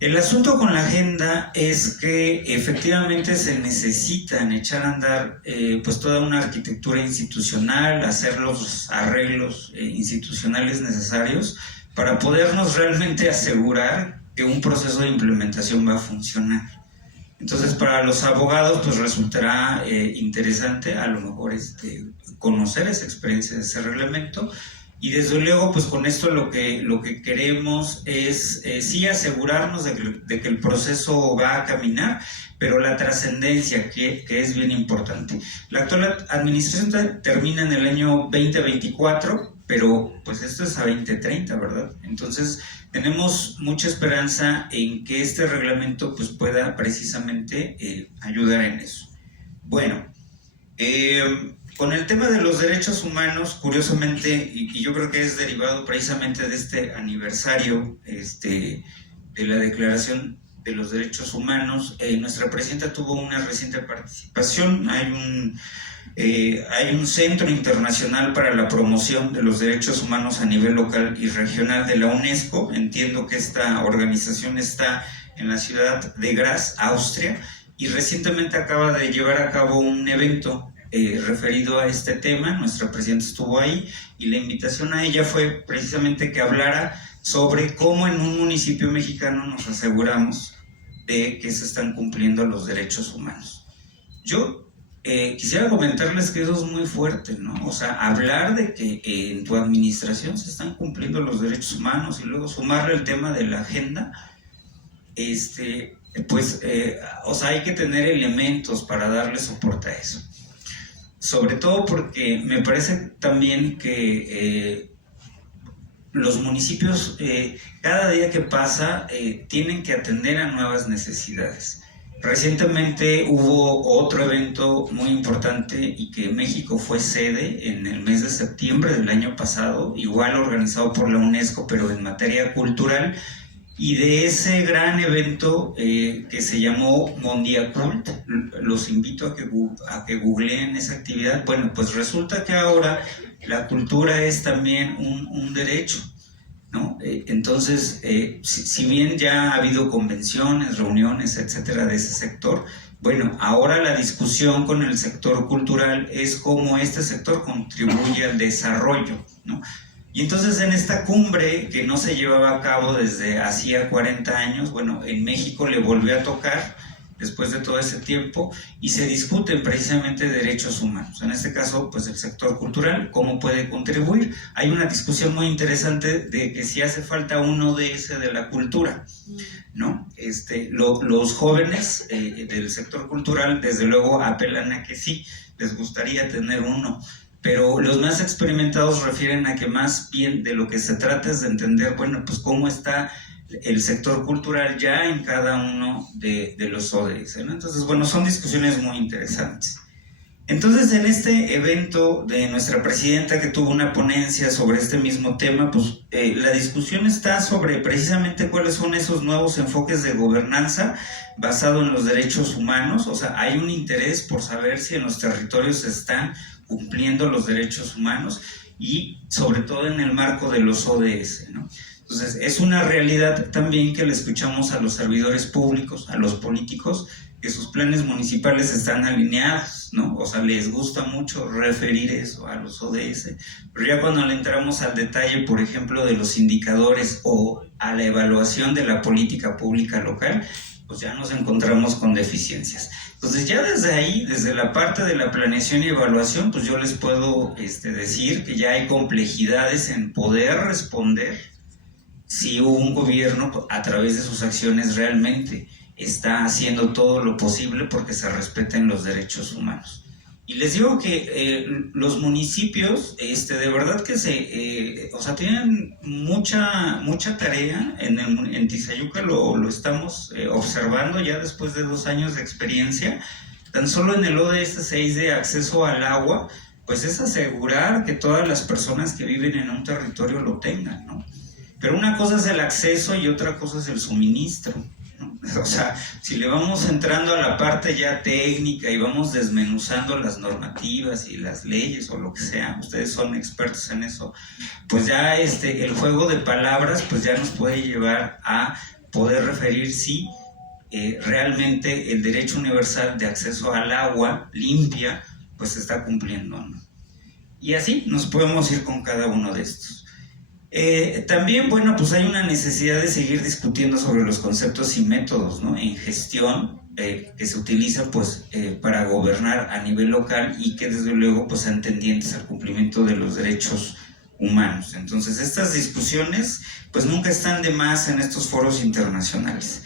El asunto con la agenda es que efectivamente se necesitan echar a andar pues toda una arquitectura institucional, hacer los arreglos institucionales necesarios para podernos realmente asegurar que un proceso de implementación va a funcionar. Entonces, para los abogados pues resultará interesante a lo mejor conocer esa experiencia de ese reglamento. Y desde luego, pues con esto lo que queremos es sí asegurarnos de que el proceso va a caminar, pero la trascendencia que es bien importante. La actual administración termina en el año 2024, pero pues esto es a 2030, ¿verdad? Entonces tenemos mucha esperanza en que este reglamento pues pueda precisamente ayudar en eso. Bueno, con el tema de los derechos humanos, curiosamente, y yo creo que es derivado precisamente de este aniversario de la Declaración de los Derechos Humanos, nuestra presidenta tuvo una reciente participación. Hay un Centro Internacional para la Promoción de los Derechos Humanos a nivel local y regional de la UNESCO. Entiendo que esta organización está en la ciudad de Graz, Austria, y recientemente acaba de llevar a cabo un evento referido a este tema. Nuestra presidenta estuvo ahí y la invitación a ella fue precisamente que hablara sobre cómo en un municipio mexicano nos aseguramos de que se están cumpliendo los derechos humanos. Yo quisiera comentarles que eso es muy fuerte, ¿no? O sea, hablar de que en tu administración se están cumpliendo los derechos humanos y luego sumarle el tema de la agenda, o sea, hay que tener elementos para darle soporte a eso. Sobre todo porque me parece también que los municipios, cada día que pasa, tienen que atender a nuevas necesidades. Recientemente hubo otro evento muy importante y que México fue sede en el mes de septiembre del año pasado, igual organizado por la UNESCO, pero en materia cultural. Y de ese gran evento que se llamó Mondiacult, los invito a que googleen esa actividad. Bueno, pues resulta que ahora la cultura es también un derecho, ¿no? Entonces, si bien ya ha habido convenciones, reuniones, etcétera, de ese sector, bueno, ahora la discusión con el sector cultural es cómo este sector contribuye al desarrollo, ¿no? Y entonces en esta cumbre que no se llevaba a cabo desde hacía 40 años, bueno, en México le volvió a tocar después de todo ese tiempo y se discuten precisamente derechos humanos. En este caso, pues el sector cultural, cómo puede contribuir. Hay una discusión muy interesante de que si hace falta un ODS de la cultura, ¿no? Los jóvenes del sector cultural desde luego apelan a que sí, les gustaría tener uno. Pero los más experimentados refieren a que más bien de lo que se trata es de entender, bueno, pues cómo está el sector cultural ya en cada uno de los ODS, ¿no? Entonces, bueno, son discusiones muy interesantes. Entonces, en este evento de nuestra presidenta que tuvo una ponencia sobre este mismo tema, pues la discusión está sobre precisamente cuáles son esos nuevos enfoques de gobernanza basado en los derechos humanos. O sea, hay un interés por saber si en los territorios se están cumpliendo los derechos humanos y sobre todo en el marco de los ODS, ¿no? Entonces, es una realidad también que le escuchamos a los servidores públicos, a los políticos, que sus planes municipales están alineados, ¿no? O sea, les gusta mucho referir eso a los ODS, pero ya cuando le entramos al detalle, por ejemplo, de los indicadores o a la evaluación de la política pública local, pues ya nos encontramos con deficiencias. Entonces ya desde ahí, desde la parte de la planeación y evaluación, pues yo les puedo decir que ya hay complejidades en poder responder si un gobierno a través de sus acciones realmente está haciendo todo lo posible porque se respeten los derechos humanos. Y les digo que los municipios, de verdad que tienen mucha tarea. En Tizayuca lo estamos observando ya después de 2 años de experiencia. Tan solo en el ODS 6 de acceso al agua, pues es asegurar que todas las personas que viven en un territorio lo tengan, ¿no? Pero una cosa es el acceso y otra cosa es el suministro, ¿no? O sea, si le vamos entrando a la parte ya técnica y vamos desmenuzando las normativas y las leyes o lo que sea, ustedes son expertos en eso, pues ya el juego de palabras pues ya nos puede llevar a poder referir si realmente el derecho universal de acceso al agua limpia pues se está cumpliendo, ¿no? Y así nos podemos ir con cada uno de estos. También, bueno, pues hay una necesidad de seguir discutiendo sobre los conceptos y métodos, ¿no? En gestión que se utilizan pues para gobernar a nivel local y que desde luego pues sean tendientes al cumplimiento de los derechos humanos. Entonces, estas discusiones pues nunca están de más en estos foros internacionales.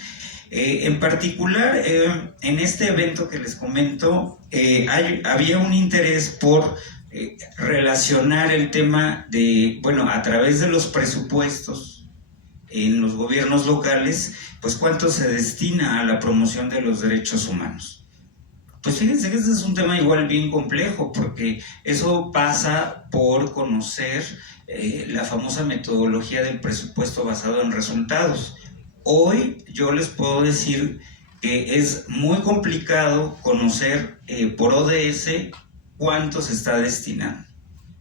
En particular, en este evento que les comento, había un interés por relacionar el tema de, bueno, a través de los presupuestos en los gobiernos locales, pues cuánto se destina a la promoción de los derechos humanos. Pues fíjense que este es un tema igual bien complejo, porque eso pasa por conocer la famosa metodología del presupuesto basado en resultados. Hoy yo les puedo decir que es muy complicado conocer por ODS cuánto se está destinando,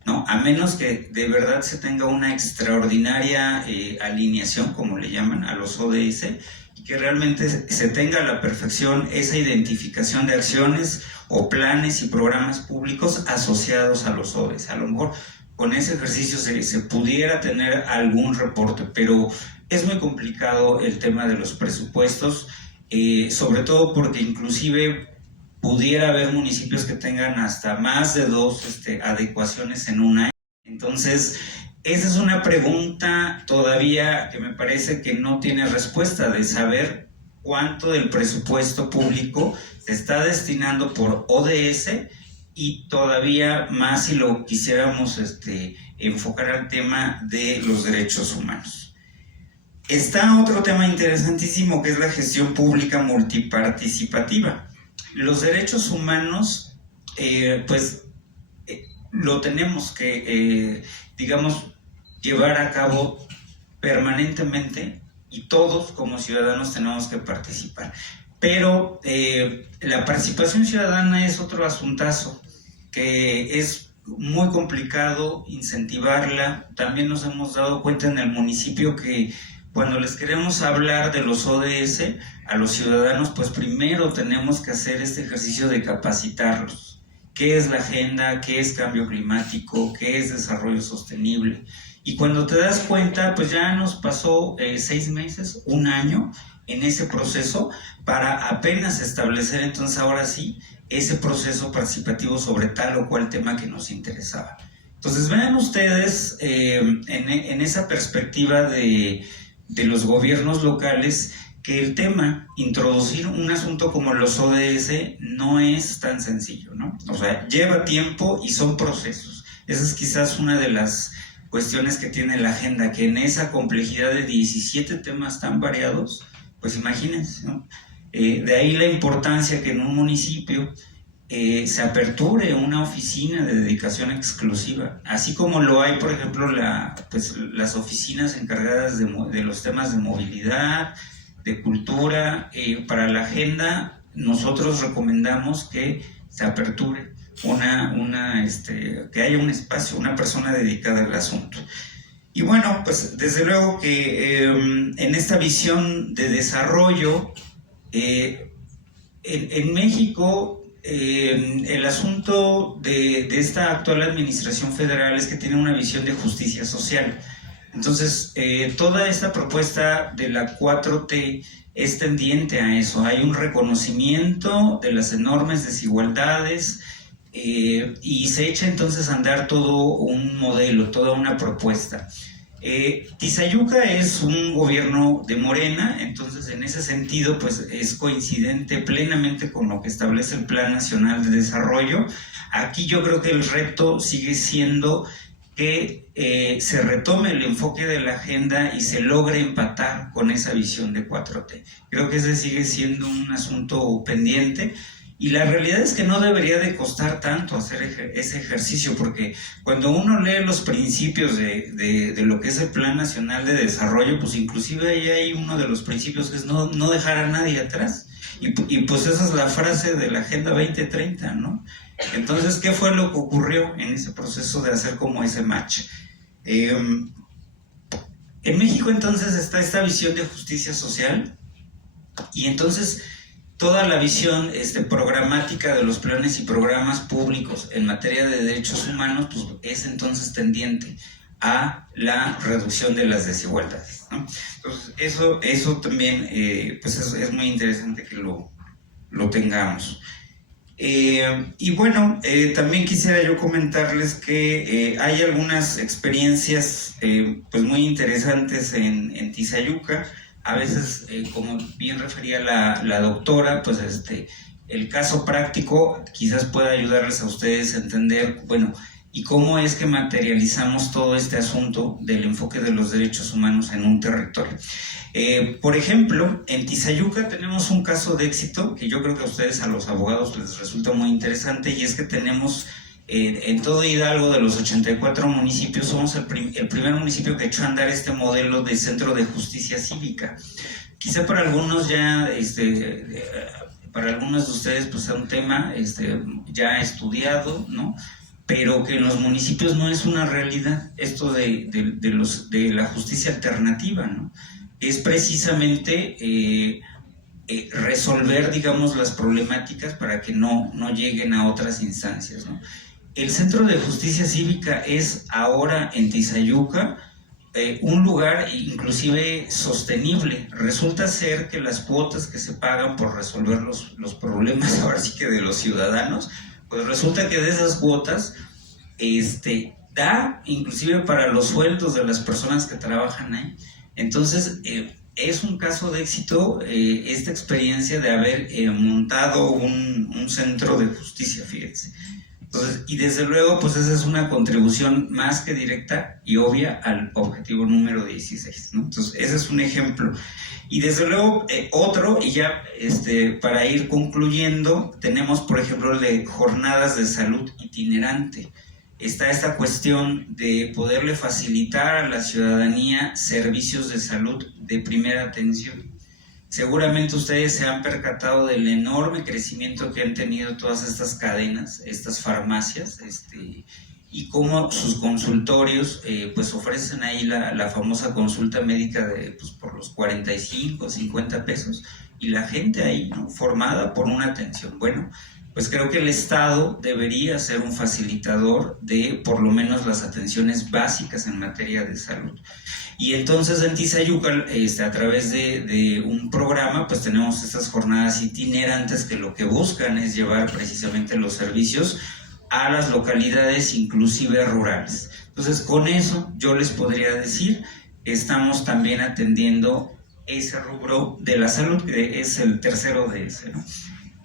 ¿no? A menos que de verdad se tenga una extraordinaria alineación, como le llaman, a los ODS, y que realmente se tenga a la perfección esa identificación de acciones o planes y programas públicos asociados a los ODS. A lo mejor con ese ejercicio se pudiera tener algún reporte, pero es muy complicado el tema de los presupuestos, sobre todo porque inclusive pudiera haber municipios que tengan hasta más de 2 adecuaciones en un año. Entonces, esa es una pregunta todavía que me parece que no tiene respuesta, de saber cuánto del presupuesto público se está destinando por ODS, y todavía más si lo quisiéramos enfocar al tema de los derechos humanos. Está otro tema interesantísimo, que es la gestión pública multiparticipativa. Los derechos humanos, lo tenemos que, llevar a cabo permanentemente, y todos como ciudadanos tenemos que participar. Pero la participación ciudadana es otro asuntazo, que es muy complicado incentivarla. También nos hemos dado cuenta en el municipio que cuando les queremos hablar de los ODS a los ciudadanos, pues primero tenemos que hacer este ejercicio de capacitarlos. ¿Qué es la agenda? ¿Qué es cambio climático? ¿Qué es desarrollo sostenible? Y cuando te das cuenta, pues ya nos pasó 6 meses, 1 año en ese proceso, para apenas establecer entonces ahora sí ese proceso participativo sobre tal o cual tema que nos interesaba. Entonces vean ustedes en esa perspectiva de los gobiernos locales, que el tema, introducir un asunto como los ODS, no es tan sencillo, ¿no? O sea, lleva tiempo y son procesos. Esa es quizás una de las cuestiones que tiene la agenda, que en esa complejidad de 17 temas tan variados, pues imagínense, ¿no? De ahí la importancia que en un municipio se aperture una oficina de dedicación exclusiva, así como lo hay, por ejemplo, las oficinas encargadas de los temas de movilidad, de cultura. Para la agenda nosotros recomendamos que se aperture que haya un espacio, una persona dedicada al asunto. Y bueno, pues desde luego que en esta visión de desarrollo, en México, el asunto de esta actual administración federal es que tiene una visión de justicia social. Entonces, toda esta propuesta de la 4T es tendiente a eso. Hay un reconocimiento de las enormes desigualdades, y se echa entonces a andar todo un modelo, toda una propuesta. Tizayuca es un gobierno de Morena, entonces en ese sentido pues es coincidente plenamente con lo que establece el Plan Nacional de Desarrollo. Aquí yo creo que el reto sigue siendo que se retome el enfoque de la agenda y se logre empatar con esa visión de 4T. Creo que ese sigue siendo un asunto pendiente. Y la realidad es que no debería de costar tanto hacer ese ejercicio, porque cuando uno lee los principios de lo que es el Plan Nacional de Desarrollo, pues inclusive ahí hay uno de los principios que es no dejar a nadie atrás. Y pues esa es la frase de la Agenda 2030, ¿no? Entonces, ¿qué fue lo que ocurrió en ese proceso de hacer como ese match? En México entonces está esta visión de justicia social, y entonces toda la visión programática de los planes y programas públicos en materia de derechos humanos pues, es entonces tendiente a la reducción de las desigualdades, ¿no? Entonces, eso también pues es muy interesante que lo tengamos. Y bueno, también quisiera yo comentarles que hay algunas experiencias pues muy interesantes en Tizayuca. A veces, como bien refería la doctora, pues el caso práctico quizás pueda ayudarles a ustedes a entender, bueno, y cómo es que materializamos todo este asunto del enfoque de los derechos humanos en un territorio. Por ejemplo, en Tizayuca tenemos un caso de éxito que yo creo que a ustedes, a los abogados, les resulta muy interesante, y es que tenemos en todo Hidalgo, de los 84 municipios, somos el primer municipio que echó a andar este modelo de centro de justicia cívica. Quizá para algunos ya, para algunos de ustedes, pues es un tema ya estudiado, ¿no? Pero que en los municipios no es una realidad esto de la justicia alternativa, ¿no? Es precisamente resolver, digamos, las problemáticas para que no lleguen a otras instancias, ¿no? El Centro de Justicia Cívica es ahora en Tizayuca un lugar inclusive sostenible. Resulta ser que las cuotas que se pagan por resolver los problemas, ahora sí que de los ciudadanos, pues resulta que de esas cuotas da inclusive para los sueldos de las personas que trabajan ahí. Entonces, es un caso de éxito esta experiencia de haber montado un centro de justicia, fíjense. Entonces, y desde luego, pues esa es una contribución más que directa y obvia al objetivo número 16, ¿no? Entonces, ese es un ejemplo. Y desde luego, otro, y ya para ir concluyendo, tenemos, por ejemplo, jornadas de salud itinerante. Está esta cuestión de poderle facilitar a la ciudadanía servicios de salud de primera atención. Seguramente ustedes se han percatado del enorme crecimiento que han tenido todas estas cadenas, estas farmacias, y cómo sus consultorios pues ofrecen ahí la famosa consulta médica pues por los 45, 50 pesos, y la gente ahí, ¿no?, formada por una atención. Bueno, pues creo que el Estado debería ser un facilitador de por lo menos las atenciones básicas en materia de salud. Y entonces en Tizayuca, a través de un programa, pues tenemos estas jornadas itinerantes que lo que buscan es llevar precisamente los servicios a las localidades, inclusive rurales. Entonces, con eso yo les podría decir, estamos también atendiendo ese rubro de la salud, que es el tercero de ese, ¿no?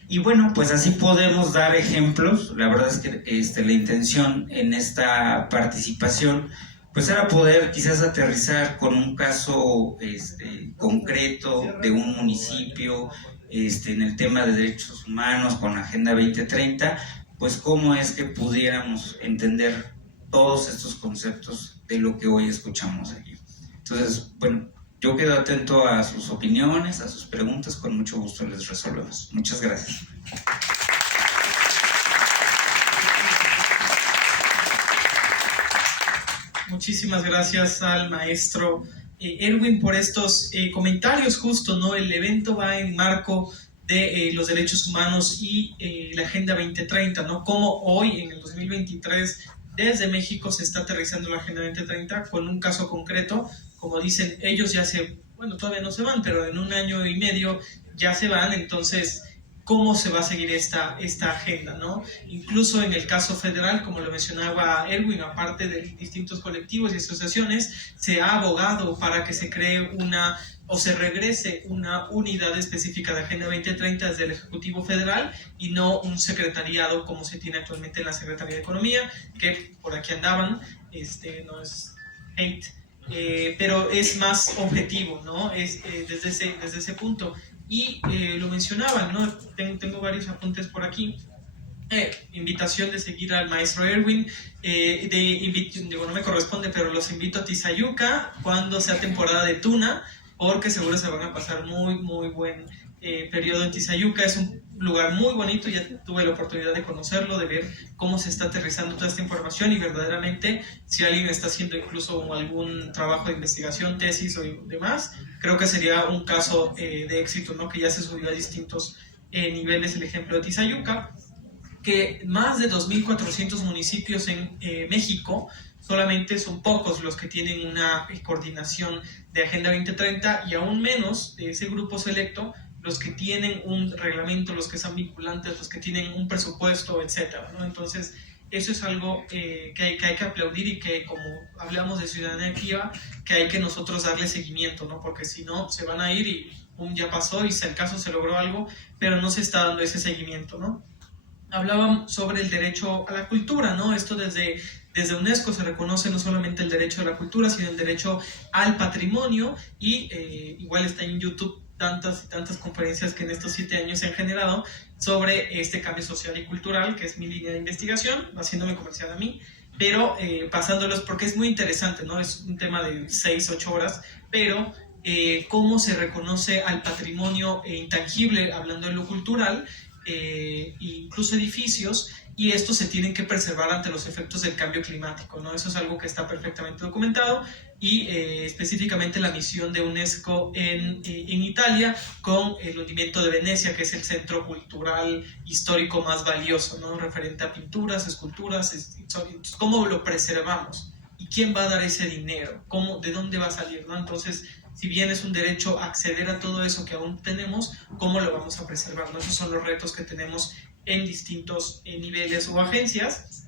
Y bueno, pues así podemos dar ejemplos. La verdad es que la intención en esta participación pues era poder quizás aterrizar con un caso concreto de un municipio en el tema de derechos humanos con la Agenda 2030, pues cómo es que pudiéramos entender todos estos conceptos de lo que hoy escuchamos aquí. Entonces, bueno, yo quedo atento a sus opiniones, a sus preguntas, con mucho gusto les resolvemos. Muchas gracias. Muchísimas gracias al maestro Erwin por estos comentarios justo, ¿no? El evento va en marco de los derechos humanos y la Agenda 2030, ¿no? Como hoy, en el 2023, desde México se está aterrizando la Agenda 2030 con un caso concreto. Como dicen, ellos ya todavía no se van, pero en un año y medio ya se van. Entonces, ¿cómo se va a seguir esta agenda, ¿no? Incluso en el caso federal, como lo mencionaba Erwin, aparte de distintos colectivos y asociaciones, se ha abogado para que se cree o se regrese una unidad específica de Agenda 2030 desde el Ejecutivo Federal y no un secretariado como se tiene actualmente en la Secretaría de Economía, que por aquí andaban, no es hate, pero es más objetivo, ¿no? Es desde ese punto. Y lo mencionaban, ¿no? Tengo varios apuntes por aquí. Invitación de seguir al maestro Erwin. No me corresponde, pero los invito a Tizayuca cuando sea temporada de tuna, porque seguro se van a pasar muy, muy buen periodo en Tizayuca. Es un lugar muy bonito, ya tuve la oportunidad de conocerlo, de ver cómo se está aterrizando toda esta información, y verdaderamente si alguien está haciendo incluso algún trabajo de investigación, tesis o demás, creo que sería un caso de éxito, ¿no? Que ya se subió a distintos niveles el ejemplo de Tizayuca, que más de 2.400 municipios en México, solamente son pocos los que tienen una coordinación de Agenda 2030, y aún menos de ese grupo selecto los que tienen un reglamento, los que son vinculantes, los que tienen un presupuesto, etcétera, ¿no? Entonces, eso es algo que hay que aplaudir y que, como hablamos de ciudadanía activa, que hay que nosotros darle seguimiento, ¿no? Porque si no, se van a ir y ya pasó y si al caso se logró algo, pero no se está dando ese seguimiento, ¿no? Hablábamos sobre el derecho a la cultura, ¿no? Esto desde UNESCO se reconoce no solamente el derecho a la cultura, sino el derecho al patrimonio, y igual está en YouTube tantas y tantas conferencias que en estos 7 años se han generado sobre este cambio social y cultural, que es mi línea de investigación, haciéndome comercial a mí, pero pasándolos, porque es muy interesante, ¿no? Es un tema de 6-8 horas, pero cómo se reconoce al patrimonio intangible, hablando de lo cultural, incluso edificios, y estos se tienen que preservar ante los efectos del cambio climático, ¿no? Eso es algo que está perfectamente documentado, y específicamente la misión de UNESCO en Italia con el hundimiento de Venecia, que es el centro cultural histórico más valioso, ¿no? Referente a pinturas, esculturas, cómo lo preservamos y quién va a dar ese dinero, de dónde va a salir, ¿no? Entonces, si bien es un derecho acceder a todo eso que aún tenemos, ¿cómo lo vamos a preservar, ¿no? Esos son los retos que tenemos en distintos niveles o agencias.